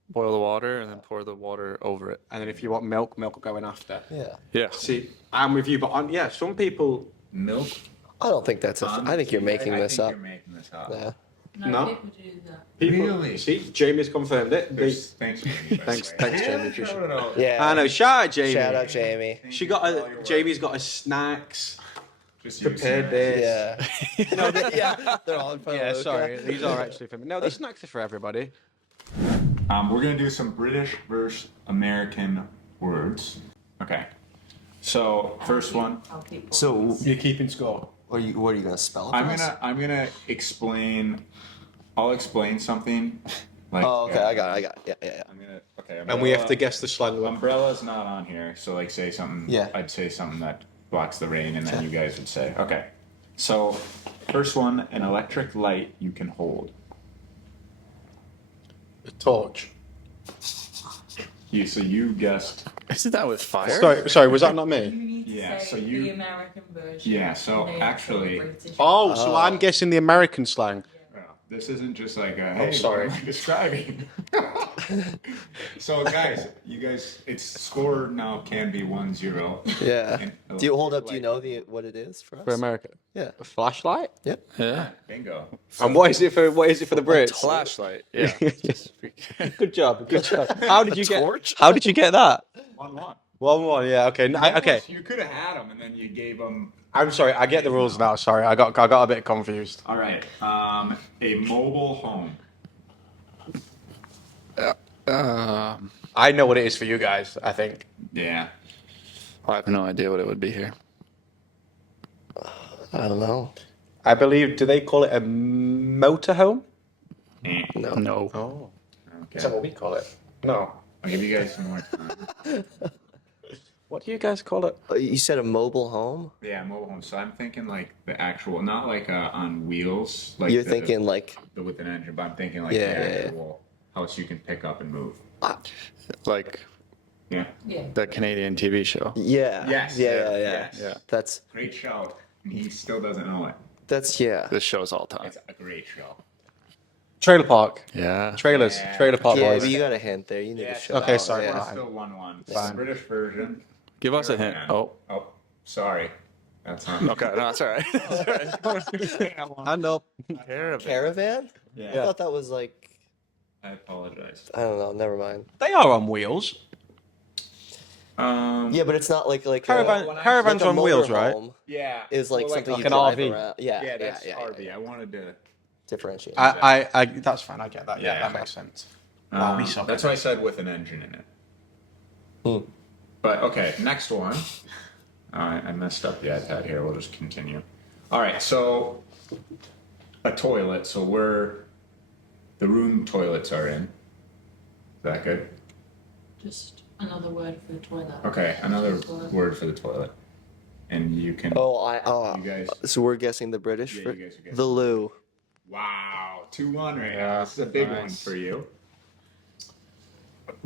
boil the water, and then pour the water over it. And then if you want milk, milk will go in after. Yeah. Yeah. See, I'm with you, but yeah, some people. Milk. I don't think that's I think you're making I this think up. You're making this up. Yeah. No. People do that. People, Really? See, Jamie's confirmed it. Thanks, Jamie. Thanks, Jamie. Appreciate it. Yeah. I know. Shout out, Jamie. Shout out, Jamie. She got Jamie's got her snacks Just use prepared snacks. this. Yeah. no, yeah. They're all in front Yeah, of Luca. sorry. These are actually for me. No, these snacks are for everybody. We're gonna do some British versus American words. Okay. So first one, I'll keep So, You're keeping score. what are you gonna spell it? I'm for us? gonna explain. I'll explain something. Like, Oh, okay. I got it. Yeah. I'm gonna okay. And we have to umbrella- guess the slang word. Umbrella's not on here, so like say something. Yeah. I'd say something that blocks the rain, and then you guys would say okay. So first one, an electric light you can hold. A torch. So you guessed. Isn't that with fire? Sorry, was that not You me? need to Yeah, say so you- the American version. Yeah, so and then actually- the British. Oh, so I'm guessing the American slang. Yeah, this isn't just like a, hey, sorry. what am I describing. So guys, it's score now can be 1-0. Yeah. And Do you hold up? Do you electric know what it is for us? For America. Yeah. A flashlight? Yep. Yeah. Bingo. And what is it for the Brits? Flashlight. Yeah. Good job. How did you torch? How did you get that? 1-1. 1-1. Yeah. Okay. Okay. You could have had them, and then you gave them. I'm sorry. I get the rules now. Sorry. I got a bit confused. All right. A mobile home. I know what it is for you guys. I think. Yeah. I have no idea what it would be here. I don't know. I believe. Do they call it a motorhome? No. No. Oh. Okay. Is that what we call it? No. I'll give you guys some more time. What do you guys call it? You said a mobile home? Yeah, mobile home. So I'm thinking like the actual, not like on wheels. Like You're thinking like, with an engine, but I'm thinking like Yeah, the yeah, yeah. actual house you can pick up and move. Like Yeah. Yeah. the Canadian TV show. yeah. Yes. Yeah. Yes. Yeah. That's, Great show. And he still doesn't know it. yeah. This show's all time. It's a great show. Trailer park. Yeah. Trailers. Yeah. Trailer park Yeah, boys. but you got a hint there. You need to show Okay, that. sorry. Yeah. It's still 1-1. It's Fine. the British version. Give us a hint. Caravan. Oh. Oh, sorry. That's not. Okay. No, that's all right. That's all right. Hand up. Caravan? I Yeah. thought that was like, I apologize. I don't know. Never mind. They are on wheels. Yeah, but it's not like Caravans like a on wheels, right? motorhome Yeah. is like Well, something like you an drive RV. around. Yeah, Yeah, that's yeah. RV. I wanted to. Differentiate. I that's fine. I get that. Yeah, Yeah. that makes sense. Wow, we suck. That's why I said with an engine in it. Hmm. But okay, next one. I messed up the iPad here. We'll just continue. All right, so a toilet. So the room toilets are in. Is that good? Just another word for the toilet. Okay, another Toilet. word for the toilet. And you can. Oh, You guys. so we're guessing the British Yeah, for you guys are guessing. the loo. Wow, 2-1 right now. Yeah, This is a big one nice. for you.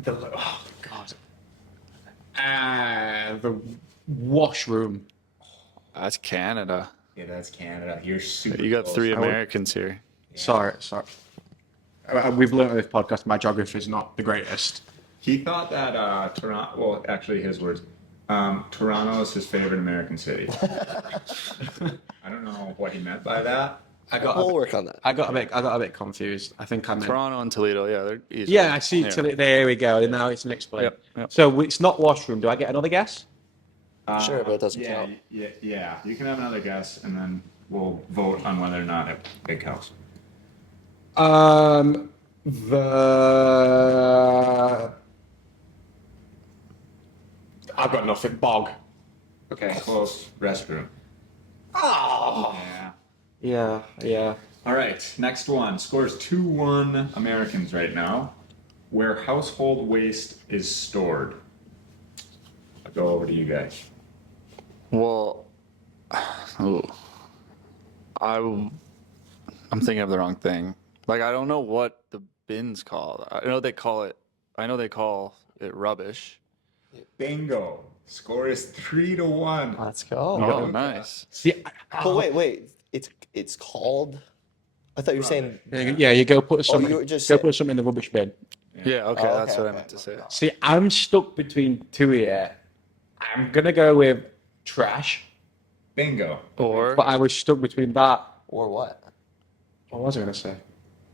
Oh god. The washroom. That's Canada. Yeah, that's Canada. You're super. You got close. 3 Americans here. Sorry. We've learned on this podcast my geography is not the greatest. He thought that Toronto. Well, actually, his words. Toronto is his favorite American city. I don't know what he meant by that. We'll work on that. I got a bit confused. I think I meant. Toronto and Toledo, yeah, they're easy. Yeah, I see. Yeah. There we go. Now it's an explain. Yep. So it's not washroom. Do I get another guess? Sure, but it doesn't yeah, count. Yeah. You can have another guess, and then we'll vote on whether or not it counts. I've got nothing. Bog. Okay, close. Restroom. Oh. Yeah. Yeah. All right, next one. Scores 2-1 Americans right now. Where household waste is stored. I'll go over to you guys. Well, ooh. I'm thinking of the wrong thing. Like, I don't know what the bin's called. I know they call it rubbish. Bingo. Score is 3-1. Let's go. Oh, nice. See, But wait. It's called. I thought you were saying. yeah, you go put some. you were just go saying- put some in the rubbish bin. Yeah, okay, Oh, that's okay, what I okay. meant to say. See, I'm stuck between two here. I'm gonna go with trash, Bingo. Or but I was stuck between that. Or what? What was I gonna say?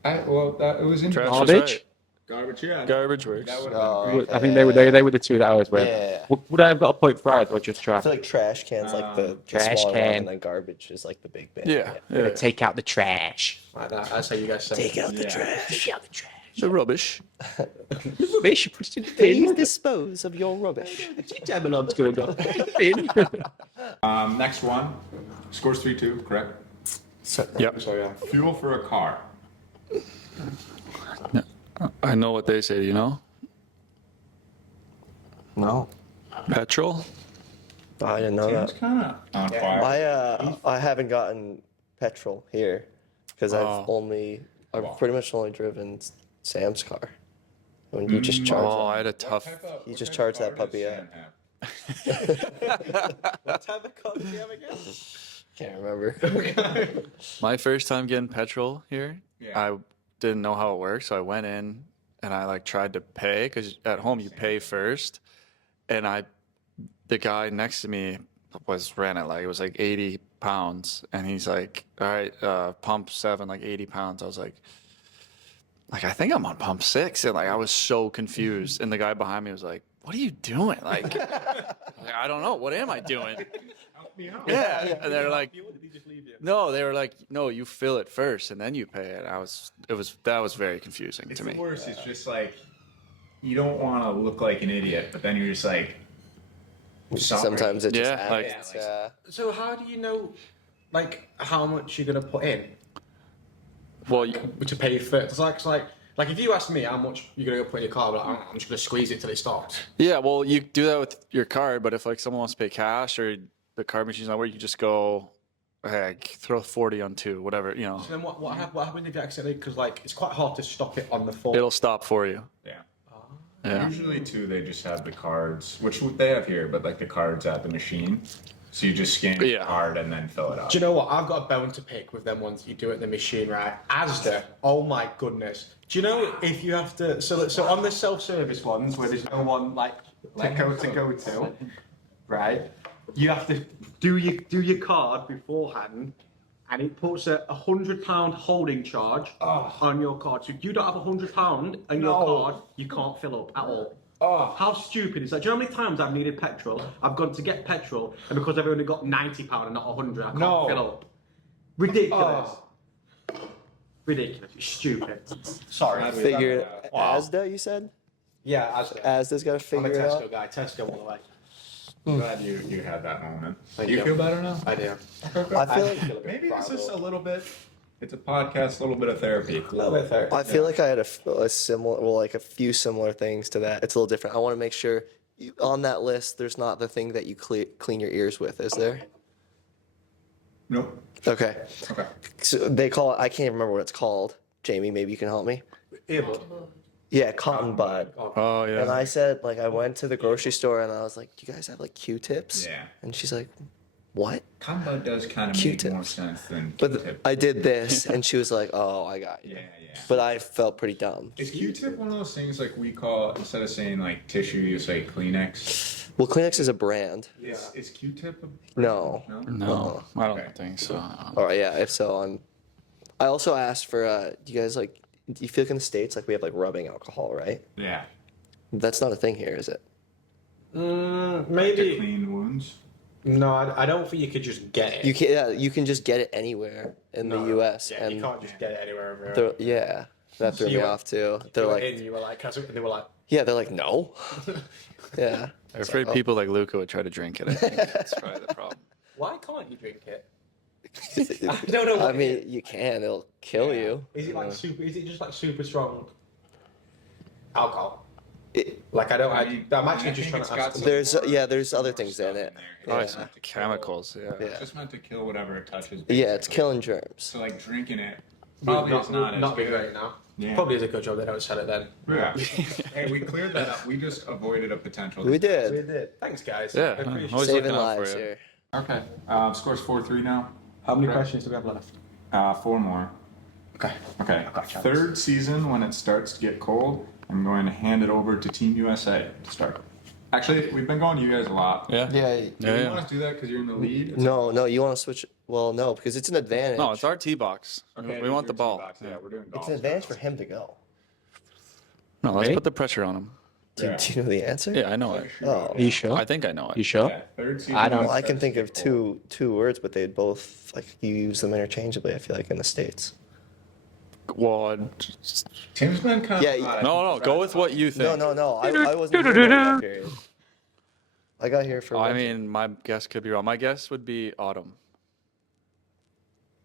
It was in trash was Garbage? right. garbage. Yeah. Garbage works. That would Oh, have been okay. I think they were the two that I was with. Yeah. Would I have got a point for either or just I trash? feel like trash cans like the Trash smaller one, can. and then garbage is like the big bin. Yeah, I'm gonna yeah. take out the trash. Like that. That's how you guys say. Take out the Yeah. trash. Take out the trash. The rubbish. Rubbish. Put it in the Please bin. dispose of your rubbish. Damn alarm's going on. Bin. Next one. Scores 3-2, correct? Yep. So yeah. Fuel for a car. I know what they say, do you know? No. Petrol? I didn't know Tim's that. kind of on fire. I haven't gotten petrol here because Oh. I've pretty much only driven Sam's car. When you just charge Oh, I had a tough. You just charge that puppy up. What type of car do you have again? Can't remember. My first time getting petrol here, Yeah. I didn't know how it worked, so I went in and I like tried to pay because at home you pay first, and the guy next to me ran it like it was like 80 pounds, and he's like, "All right, pump 7, like 80 pounds." I was like, I think I'm on pump 6, and like I was so confused, and the guy behind me was like, "What are you doing?" Like, I don't know, what am I doing? Yeah, and they're like, no, they were like, no, you fill it first and then you pay it. That was very confusing It's to the me. worst. It's just like, you don't want to look like an idiot, but then you're just like, sorry. Sometimes it just Yeah, like- happens. So how do you know, like, how much you're gonna put in Well, to pay for it? It's like Like, if you ask me how much you're going to put in your car, I'm like, I'm just going to squeeze it till it stops. Yeah, well, you do that with your card, but if like someone wants to pay cash or the card machine's not working, you just go, hey, throw 40 on 2, whatever, you know. So then what happens if you accidentally, because like it's quite hard to stop it on the phone. It'll stop for you. Yeah. Yeah. Usually, too, they just have the cards, which they have here, but like the cards at the machine. So you just scan your card and then fill it out. Do you know what? I've got a bone to pick with them ones you do it in the machine, right? Asda, oh my goodness. Do you know if you have to, so on the self-service ones where there's no one like to go to, right? You have to do your card beforehand, and it puts a £100 holding charge on your card. So if you don't have £100 on your card, you can't fill up at all. Oh, how stupid is that? Do you know how many times I've needed petrol? I've gone to get petrol, and because I've only got £90 and not 100, I can't fill up. Ridiculous. Ridiculous. It's stupid. Sorry. Figure Asda, you said? Yeah, Asda. Asda's got to I'm a figure it out. Tesco guy. Tesco all the way. Glad you had that moment. Thank Do you you. feel better now? I do. I feel like Maybe this is a little bit. It's a podcast, a little bit of therapy. A little bit fair. I feel like I had a similar, well, like a few similar things to that. It's a little different. I want to make sure on that list, there's not the thing that you clean your ears with, is there? Nope. Okay. Okay. So they call it, I can't remember what it's called. Jamie, maybe you can help me. Earbud. Yeah, cotton bud. Oh, yeah. And I said, like, I went to the grocery store and I was like, do you guys have like Q-tips? Yeah. And she's like, what? Cotton bud does kind of make Q-tips. more sense than But Q-tip. I did this and she was like, oh, I got you. Yeah. But I felt pretty dumb. Is Q-tip one of those things like we call, instead of saying like tissue, you say Kleenex? Well, Kleenex is a brand. Is Q-tip a No. No, I don't Okay. think so. All right, yeah, if so, I also asked for, do you guys like, do you feel like in the States, like we have like rubbing alcohol, right? Yeah. That's not a thing here, is it? To Maybe. clean wounds? No, I don't think you could just get it. You can, yeah, you can just get it anywhere in the U.S. Yeah, and you can't just get it anywhere. Over they're- yeah, that threw So me you went- off too. They're like, and you were like, and they were like, yeah, they're like, no. Yeah. I'm afraid people like Luca would try to drink it. I think that's probably the problem. why can't you drink it? I don't know. I What mean, you can. It'll kill you. is it like super? Is it just like super strong alcohol? It- Like I'm I actually think just trying it's to got ask. some There's more- there's other more things stuff in it. there. Oh, Yeah. it's chemicals, yeah. Yeah. It's just meant to kill whatever it touches. Yeah, it's basically. killing germs. So like drinking it probably is not as be good. great now. Yeah. Probably is a good job they don't sell it then. Yeah. Hey, we cleared that up. We just avoided a potential. We We did. did. Thanks, guys. Yeah, I appreciate always it. Saving looking out for lives you. here. Okay. Scores 4-3 now. How many Right. questions do we have left? 4 more. Okay. Okay. I've got a chance. Third season, when it starts to get cold, I'm going to hand it over to Team USA to start. Actually, we've been going to you guys a lot. Yeah. Yeah. Do you Yeah. want us to do that because you're in the lead? No, you want to switch. Well, no, because it's an advantage. No, it's our tee box. Okay, We want the your ball. team box. Yeah, we're doing It's golf. an advantage for him to go. No, let's Me? put the pressure on him. Do you know the answer? Yeah, I know it. Oh. Are you sure? I think I know You it. sure? Yeah, third season. I don't- when it Well, I can starts think to of get cold. two words, but they both like you use them interchangeably. I feel like in the States. Well, Tim's been kind Yeah, of hot. no, go with what you think. No. I wasn't here during that period. I got here for. I winter. mean, my guess could be wrong. My guess would be autumn.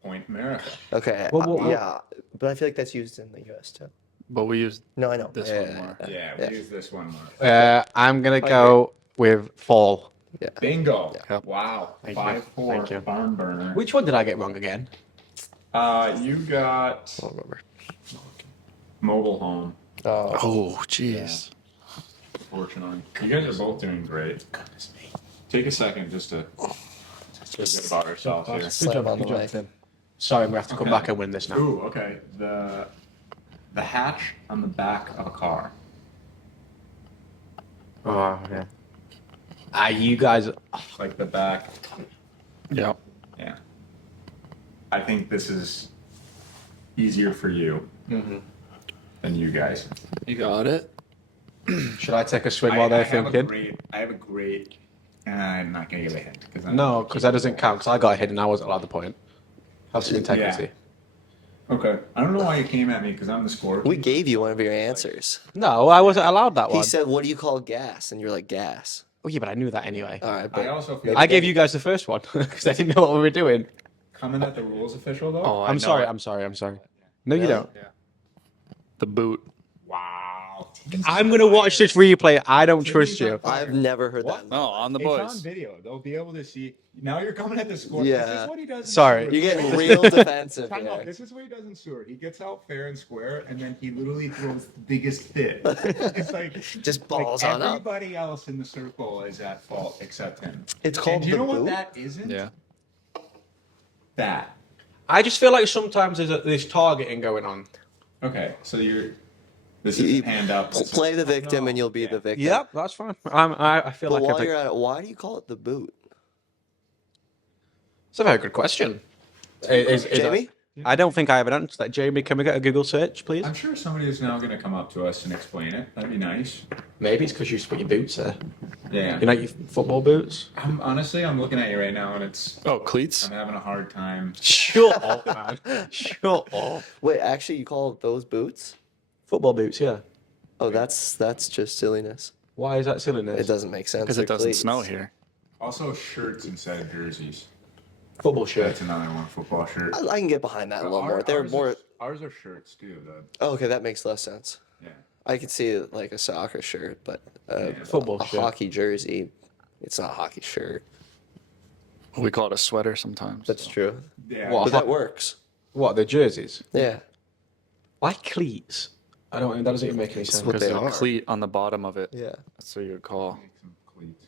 Point America. Okay. Well, yeah, but I feel like that's used in the U.S. too. But we used No, I know. this Yeah, one more. Yeah, Yeah. we use this one more. I'm gonna go with fall. Bingo. Yep. Wow. Thank you. 5-4 Thank you. barn burner. Which one did I get wrong again? You got I don't remember. mobile home, Oh, Oh, jeez. fortunately. You guys are both doing great. Take a second just to feel good about ourselves here. slam on the way. Tim. Sorry, I'm gonna have to come Okay. back and win this now. Ooh, okay. The hatch on the back of a car. Oh yeah. You guys. Like the back. Yeah. Yeah. I think this is easier for you than you guys. You got it. Should I take a swing while they're thinking? I have a great. I'm not gonna give a hint because No, because that doesn't count. Because I got a hit and I wasn't allowed the point. Have some integrity. Okay. I don't know why you came at me because I'm the score. We gave you one of your answers. No, I wasn't allowed that He one. said, "What do you call gas?" And you're like, "Gas." Oh yeah, but I knew that anyway. All right, I but also feel I gave you guys the first one because I didn't know what we were doing. coming at the rules official though. Oh, I I'm know sorry. it. I'm sorry. No, you Really? don't. The boot. Wow. I'm gonna watch this replay. I don't trust you. I've never heard What? that. No, on the It's on boys. video. They'll be able to see. Now you're coming at the score. Yeah. This is what he does. Sorry. You're getting real defensive Time out. here. This is what he does in sewer. He gets out fair and square, and then he literally throws the biggest fit. It's like Just balls on up. everybody else in the circle is at fault except him. It's And called do you the know what boot? that isn't? Yeah. That. I just feel like sometimes there's targeting going on. Okay, so you're. This You- is hand up. Play the victim and you'll be the victim. Yep, that's fine. I feel But like while you're at it, why do you call it the boot? it's a very good question. Is Jamie? I don't think I have an answer to that. Jamie, can we get a Google search, please? I'm sure somebody is now going to come up to us and explain it. That'd be nice. Maybe it's because you put your boots there. Yeah. You know your football boots. I'm looking at you right now, and it's. Oh, cleats. I'm having a hard time. Shut up, man. Shut up. Wait, actually, you call those boots? Football boots, yeah. Oh, that's just silliness. Why is that silliness? It doesn't make sense. Because it They're doesn't cleats. snow here. Also, shirts instead of jerseys. Football shirt. That's another one. Football shirt. I can get behind that a little more. They're more. Ours are shirts too. Oh, okay, that makes less sense. Yeah. I could see like a soccer shirt, but Football a shirt. hockey jersey, it's not a hockey shirt. We call it a sweater sometimes. That's true. Yeah. What? But that works. What, the jerseys? Yeah. Why cleats? I don't. That doesn't even make any sense. what Because they there's a are. cleat on the bottom of it. Yeah. That's what you would call. Make some cleats.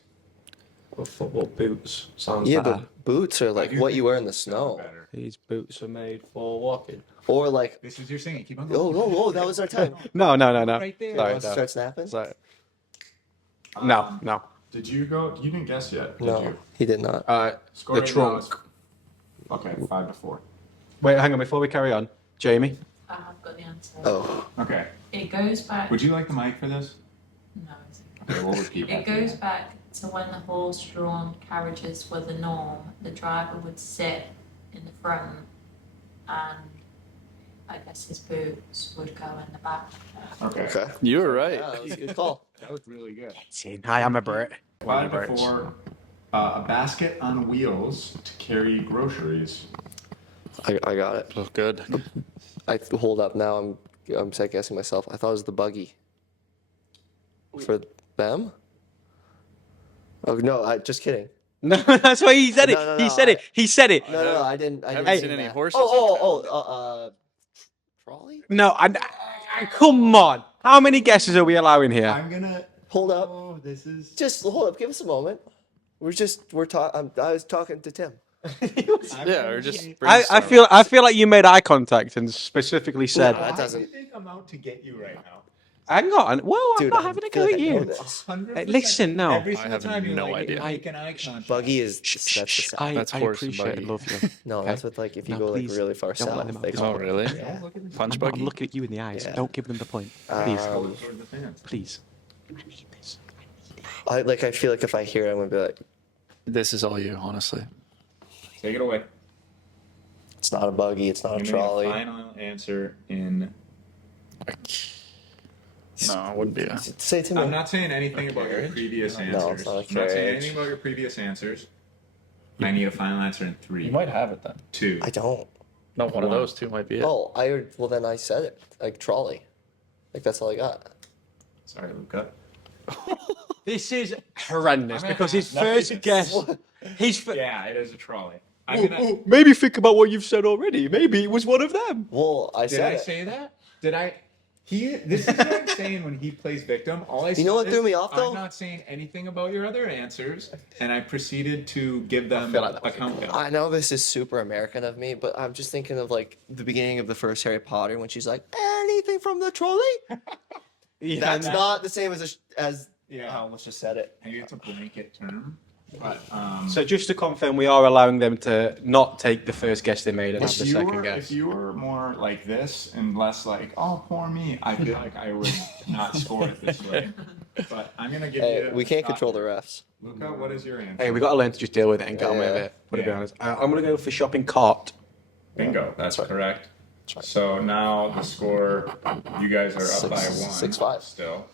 Well, football boots sounds Yeah, better. but boots are like I do what think you wear in the cleats sound snow. better. These boots are made for walking. Or like, This is your singing. Keep on oh, going. no, that was our time. No. Right there. Sorry, Start snapping? Sorry. No. Did you go? You didn't guess yet. Did No, You? he did not. Score The right now trunk. is- Okay, 5-4. Wait, hang on. Before we carry on, Jamie. I have got the answer. Oh, Okay. It goes back. Would you like the mic for this? No, it's okay. Okay, we'll repeat. It goes back to when the horse-drawn carriages were the norm. The driver would sit in the front, and I guess his boots would go in the back. Okay. okay. You were right. Yeah, that was a good call. That was really good. Hi, I'm a Brit. 5-4. A basket on wheels to carry groceries. I got it. Oh, good. I hold up now. I'm second guessing myself. I thought it was the buggy. For them? Oh no! Just kidding. No, that's why he said it. No, He said it. He said it. No, I didn't. I haven't didn't seen mean any that. horses Trolley? No, come on. How many guesses are we allowing here? I'm gonna Hold up. Oh, this is. Just hold up. Give us a moment. We're talking. I was talking to Tim. Yeah, or just. I feel like you made eye contact and specifically said, that Why doesn't- do you think I'm out to get you right now? "Hang on, well, I'm Dude, not I having a feel go like at I know you." this. 100%. Listen, no. Every I single have time you no like idea. make an eye contact. Buggy is that's the sound. That's I horse and appreciate buggy. and love you. No, that's with like if you No, go please, like really far don't let south. them They out. call Oh, it. really? Yeah. Punch I'm buggy. looking at you in the eyes. Yeah. Don't give them the point. Please, Toward the fans. please. I need this. I feel like if I hear it, I'm gonna be like, This is all you, honestly. Take it away. it's not a buggy, it's not a Give me trolley. a final answer in. No, it wouldn't be. Say it to me. I'm not saying anything about your previous No, answers. it's not a I'm not saying carriage. anything about your previous answers. I need a final answer in 3, might have it then. 2. I don't. No, one of those two might be it. Oh, well then I said it like trolley. Like that's all I got. Sorry, Luca. This is horrendous I'm because his gonna- first guess, Yeah, it is a trolley. I'm gonna. maybe think about what you've said already. Maybe it was one of them. Well, I Did said I it. say that? Did I? This is what I'm saying when he plays victim. All I You know said what is, threw me off, though? I'm not saying anything about your other answers, and I proceeded to give them feel like that a was countdown. I know this is super American of me, but I'm just thinking of like the beginning of the first Harry Potter when she's like, anything from the trolley? That's not the same as Yeah. I almost just said it. Maybe it's a blanket term, but So just to confirm, we are allowing them to not take the first guess they made and have if the you second were guess. if you were more like this and less like, oh, poor me, I feel like I would not score it this way. But I'm gonna give Hey, you. we can't a shot control the here. refs. Luca, what is your answer? Hey, we got to learn to just deal with it and get on with Yeah. it. To be Yeah. honest, I'm gonna go for shopping cart. Bingo, that's correct. So now the score, you guys are up by 1. 6-5. Still.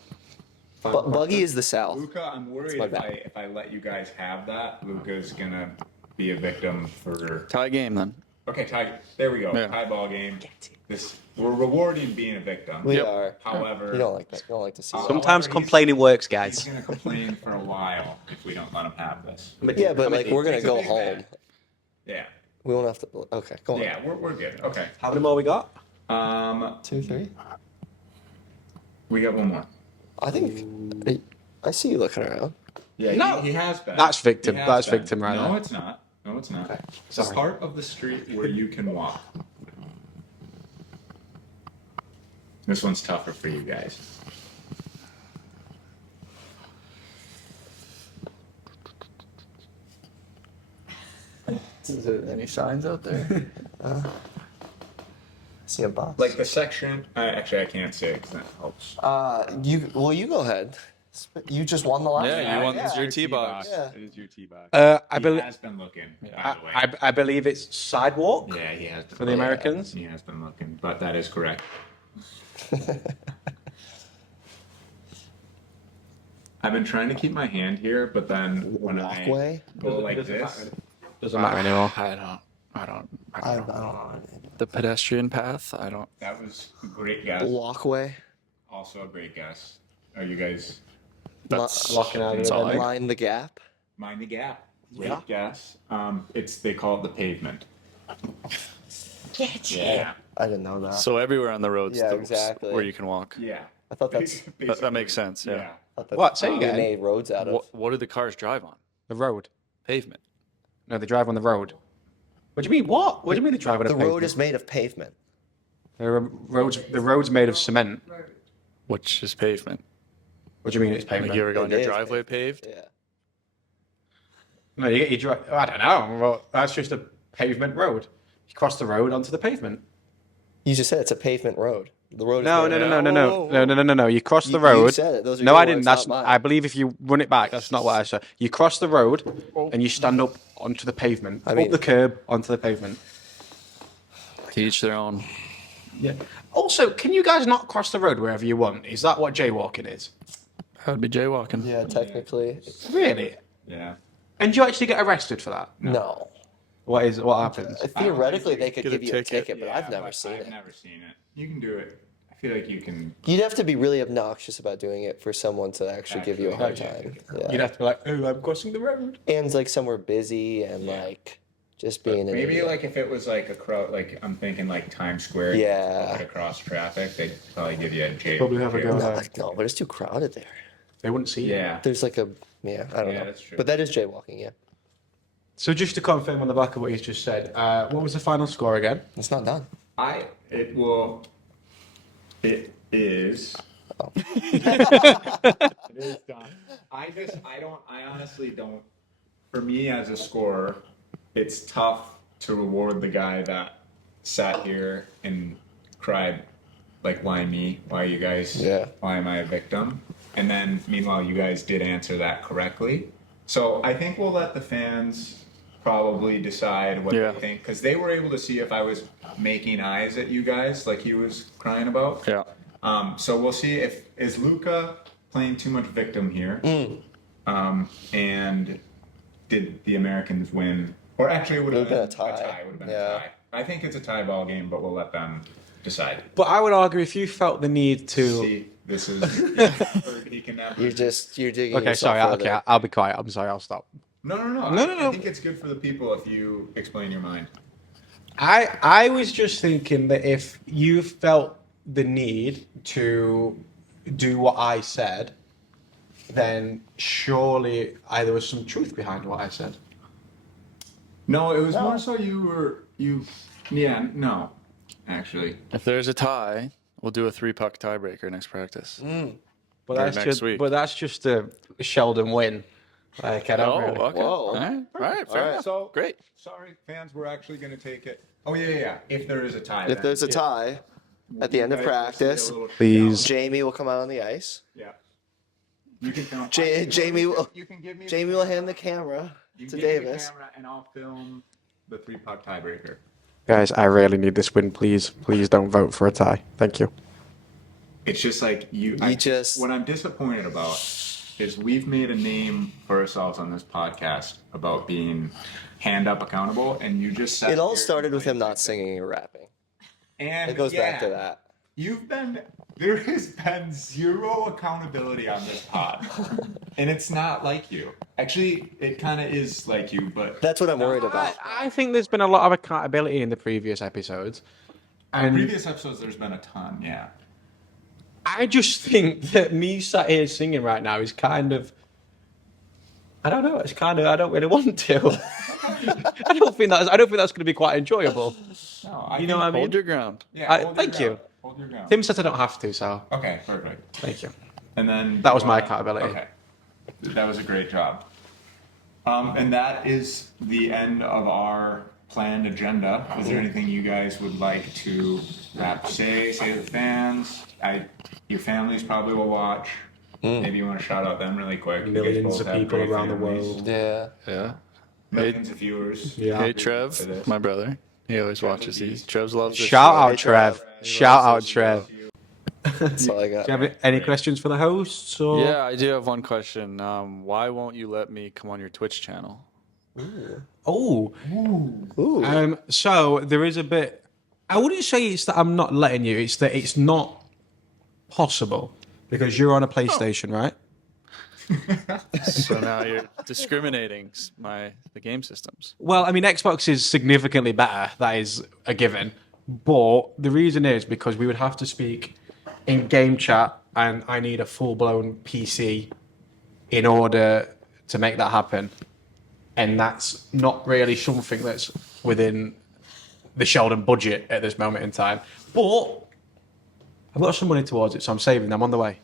But buggy is the South. Luca, I'm worried my if bad. I let you guys have that, Luca's gonna be a victim for. Tie game then. Okay, tie. There we go. Yeah. Tie ball game. We're rewarding being a victim. We Yep. are. However, You don't like that. You don't like to see that. Sometimes However, he's- complaining works, He's guys. gonna complain for a while if we don't let him have this. Yeah, but like we're gonna It's a go big home. man. Yeah. We won't have to. Okay, go on. Yeah, we're good. Okay. How many more we got? 2, 3. We got one more. I think I see you looking around. Yeah, No. he has been. That's victim. He has That's been. victim right No, there. it's not. No, it's not. It's Sorry. a part of the street where you can walk. This one's tougher for you guys. Is there any signs out there? I see a box. Like the section. Actually, I can't say because that helps. you go ahead. You just won the last Yeah, one. you won Yeah. your tee box. Yeah. It is your tee box. I He believe. has been looking, by the way. I believe it's sidewalk Yeah, he has been for the looking. Americans. He has been looking, but that is correct. I've been trying to keep my hand here, but then when Walkway? I go like this, Doesn't matter anymore. I don't I don't know. The pedestrian path. I don't. that was a great guess. Walkway. Also a great guess. Are you guys That's Walking out of that's the all I- Line the gap. mind the gap? Great Yeah. guess. They call it the pavement. Yeah. I didn't know that. So everywhere on the roads, Yeah, exactly. where you can walk. Yeah. I thought that's. That makes sense. Yeah. I thought that's What? Say we again. made roads out of. What do the cars drive on? The road. Pavement. No, they drive on the road. What do you mean? What? What do you mean they drive on a The pavement? road is made of pavement. The road's made of cement. Which is pavement. What do you mean it's Like pavement? you ever go on It your is driveway paved? Yeah. No, you get your drive. I don't know. Well, that's just a pavement road. You cross the road onto the pavement. You just said it's a pavement road. The road. No, is no, made no, of- no, no, Whoa, no, whoa, no, no, no, no. You cross the You road. said it. Those are No, your I didn't. words, That's. not mine. I believe if you run it back, that's not what I said. You cross the road and you stand up onto the pavement, I mean- up the curb onto the pavement. To each their own. Yeah. Also, can you guys not cross the road wherever you want? Is that what jaywalking is? That would be jaywalking. Yeah, technically. Really? Yeah. And do you actually get arrested for that? No. What happens? Theoretically, they could Get a give you a ticket. ticket, but I've never seen it. I've never seen it. You can do it. I feel like you can. You'd have to be really obnoxious about doing it for someone to actually give you a hard time. You'd Yeah. have to be like, oh, I'm crossing the road. And like somewhere busy and like just being an Maybe idiot. like if it was like a crowd, like I'm thinking like Times Square. Yeah. Like across traffic, they'd probably give you a jail. Probably have a go. No, but it's too crowded there. They wouldn't see you. Yeah. There's like a I don't Yeah, know. that's true. But that is jaywalking, yeah. So just to confirm on the back of what he's just said, what was the final score again? It's not done. It is. Oh. It is done. I honestly don't. For me as a scorer, it's tough to reward the guy that sat here and cried, like, why me? Why you guys? Yeah. Why am I a victim? And then, meanwhile, you guys did answer that correctly. So I think we'll let the fans probably decide what Yeah. they think, because they were able to see if I was making eyes at you guys, like he was crying about. Yeah. So we'll see is Luca playing too much victim here, and did the Americans win? Or actually, it would have been a tie. It would have been Yeah. a tie. I think it's a tie ball game, but we'll let them decide. But I would argue if you felt the need to. See, this is he can never. You're digging Okay, yourself sorry. further. Okay, I'll be quiet. I'm sorry. I'll stop. No. No. I think it's good for the people if you explain your mind. I was just thinking that if you felt the need to do what I said, then surely there was some truth behind what I said. No, it was more so Yeah, no, actually. If there's a tie, we'll do a 3-puck tiebreaker next practice. But Or that's next just. week. But that's just a Sheldon win. Like I don't Oh, really. okay. Whoa. All right. Fair enough. So Great. Sorry, fans. We're actually going to take it. Oh yeah. If there is a tie. If there's a tie at the end of practice, Please. Jamie will come out on the ice. Yeah. You can count. Jamie will. You can give me. Jamie will hand the camera you to can give me the Davis. camera and I'll film the 3-puck tiebreaker. Guys, I really need this win. Please don't vote for a tie. Thank you. It's just like what I'm disappointed about is we've made a name for ourselves on this podcast about being hand up accountable, and you just sat It all here started and with him played not singing or rapping. And It goes back to yeah, that. There has been zero accountability on this pod, and it's not like you. Actually, it kind of is like you, but That's what I'm worried about. I think there's been a lot of accountability in the previous episodes. on And previous episodes, there's been a ton. Yeah. I just think that me sat here singing right now is kind of, I don't know. It's kind of, I don't really want to. I don't think that's going to be quite enjoyable. No, You know what I mean? Hold your ground. Yeah. I- hold your thank you. ground. Hold your ground. Tim said I don't have to, so Okay, perfect. thank you. And then That was my accountability. Okay, that was a great job. And that is the end of our planned agenda. Is there anything you guys would like to say to the fans? Your families probably will watch. Maybe you want to shout out them really quick. You guys Millions both of have people great around the families. world. Yeah. Yeah. Millions of viewers. Yeah. Hey, for Trev, this. my brother. He always watches these. Trev loves this. Shout show. out, Hey, Trev. Trev. Shout out, Trev. That's all I got. Do you have any questions for the hosts? Or? Yeah, I do have one question. Why won't you let me come on your Twitch channel? Oh. Ooh. So there is a bit. I wouldn't say it's that I'm not letting you. It's that it's not possible because you're on a PlayStation, right? So now you're discriminating the game systems. Well, I mean, Xbox is significantly better. That is a given. But the reason is because we would have to speak in game chat, and I need a full-blown PC in order to make that happen. And that's not really something that's within the Sheldon budget at this moment in time. But I've got some money towards it, so I'm saving them on the way.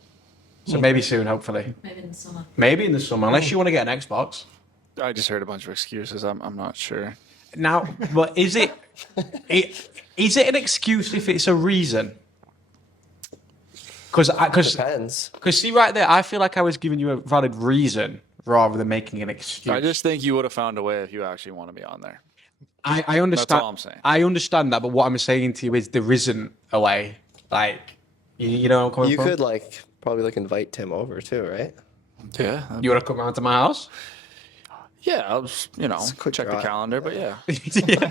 So maybe soon, hopefully. Maybe in the summer. Maybe in the summer, unless you want to get an Xbox. I just heard a bunch of excuses. I'm not sure. Now, but is it an excuse if it's a reason? Because Depends. see right there, I feel like I was giving you a valid reason rather than making an excuse. I just think you would have found a way if you actually want to be on there. I understand. That's all I'm saying. I understand that, but what I'm saying to you is there isn't a way. Like, you know, where I'm coming You from? could probably invite Tim over too, right? Yeah. You want to come round to my house? Yeah, I'll just, a quick check the drive. calendar, but yeah. Yeah.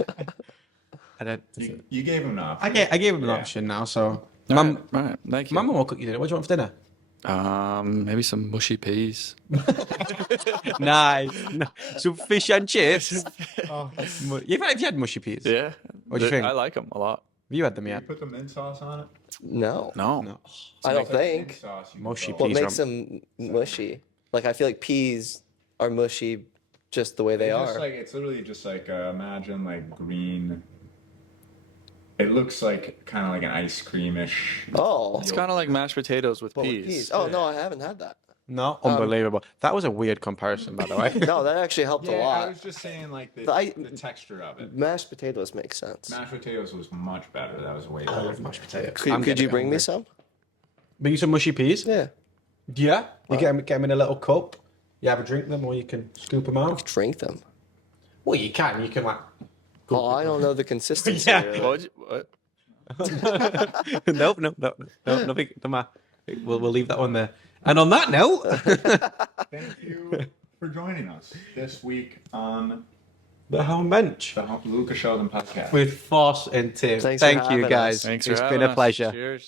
I don't. You gave him an option. I gave him an Yeah. option now, so. All Mum, right, thank you. Mum will cook you dinner. What do you want for dinner? Maybe some mushy peas. Nice. No. Some fish and chips. Have you had mushy peas? Yeah. What do you think? I like them a lot. Have you had them You yet? put the mint sauce on it. No. No. No. I don't It's like mint think. sauce you Mushy can What peas makes are- them mushy? I feel like peas are mushy just the way they It's just are. it's literally just imagine green. It looks like kind of like an ice creamish. Oh. It's kind of like mashed potatoes with But with peas. peas. Oh, no, I haven't had that. No, unbelievable. That was a weird comparison, by the way. No, that actually helped a Yeah, I lot. was just saying The the texture of it. Mashed potatoes make sense. Mashed potatoes was much better. That was way better. Mashed potatoes. Could you bring me some? Bring you some mushy peas? Yeah. Yeah. You get them in a little cup. You either drink them or you can scoop them out. Drink them. Well, you can. You can Oh, I don't know the consistency. Yeah. Really. What? nope. Nothing. Don't matter. We'll leave that one there. And on that note, Thank you for joining us this week on the home bench the Luca Sheldon podcast. with Foss and Tim. Thanks for Thank you, having guys. us. Thanks It's for been having a us. pleasure. Cheers.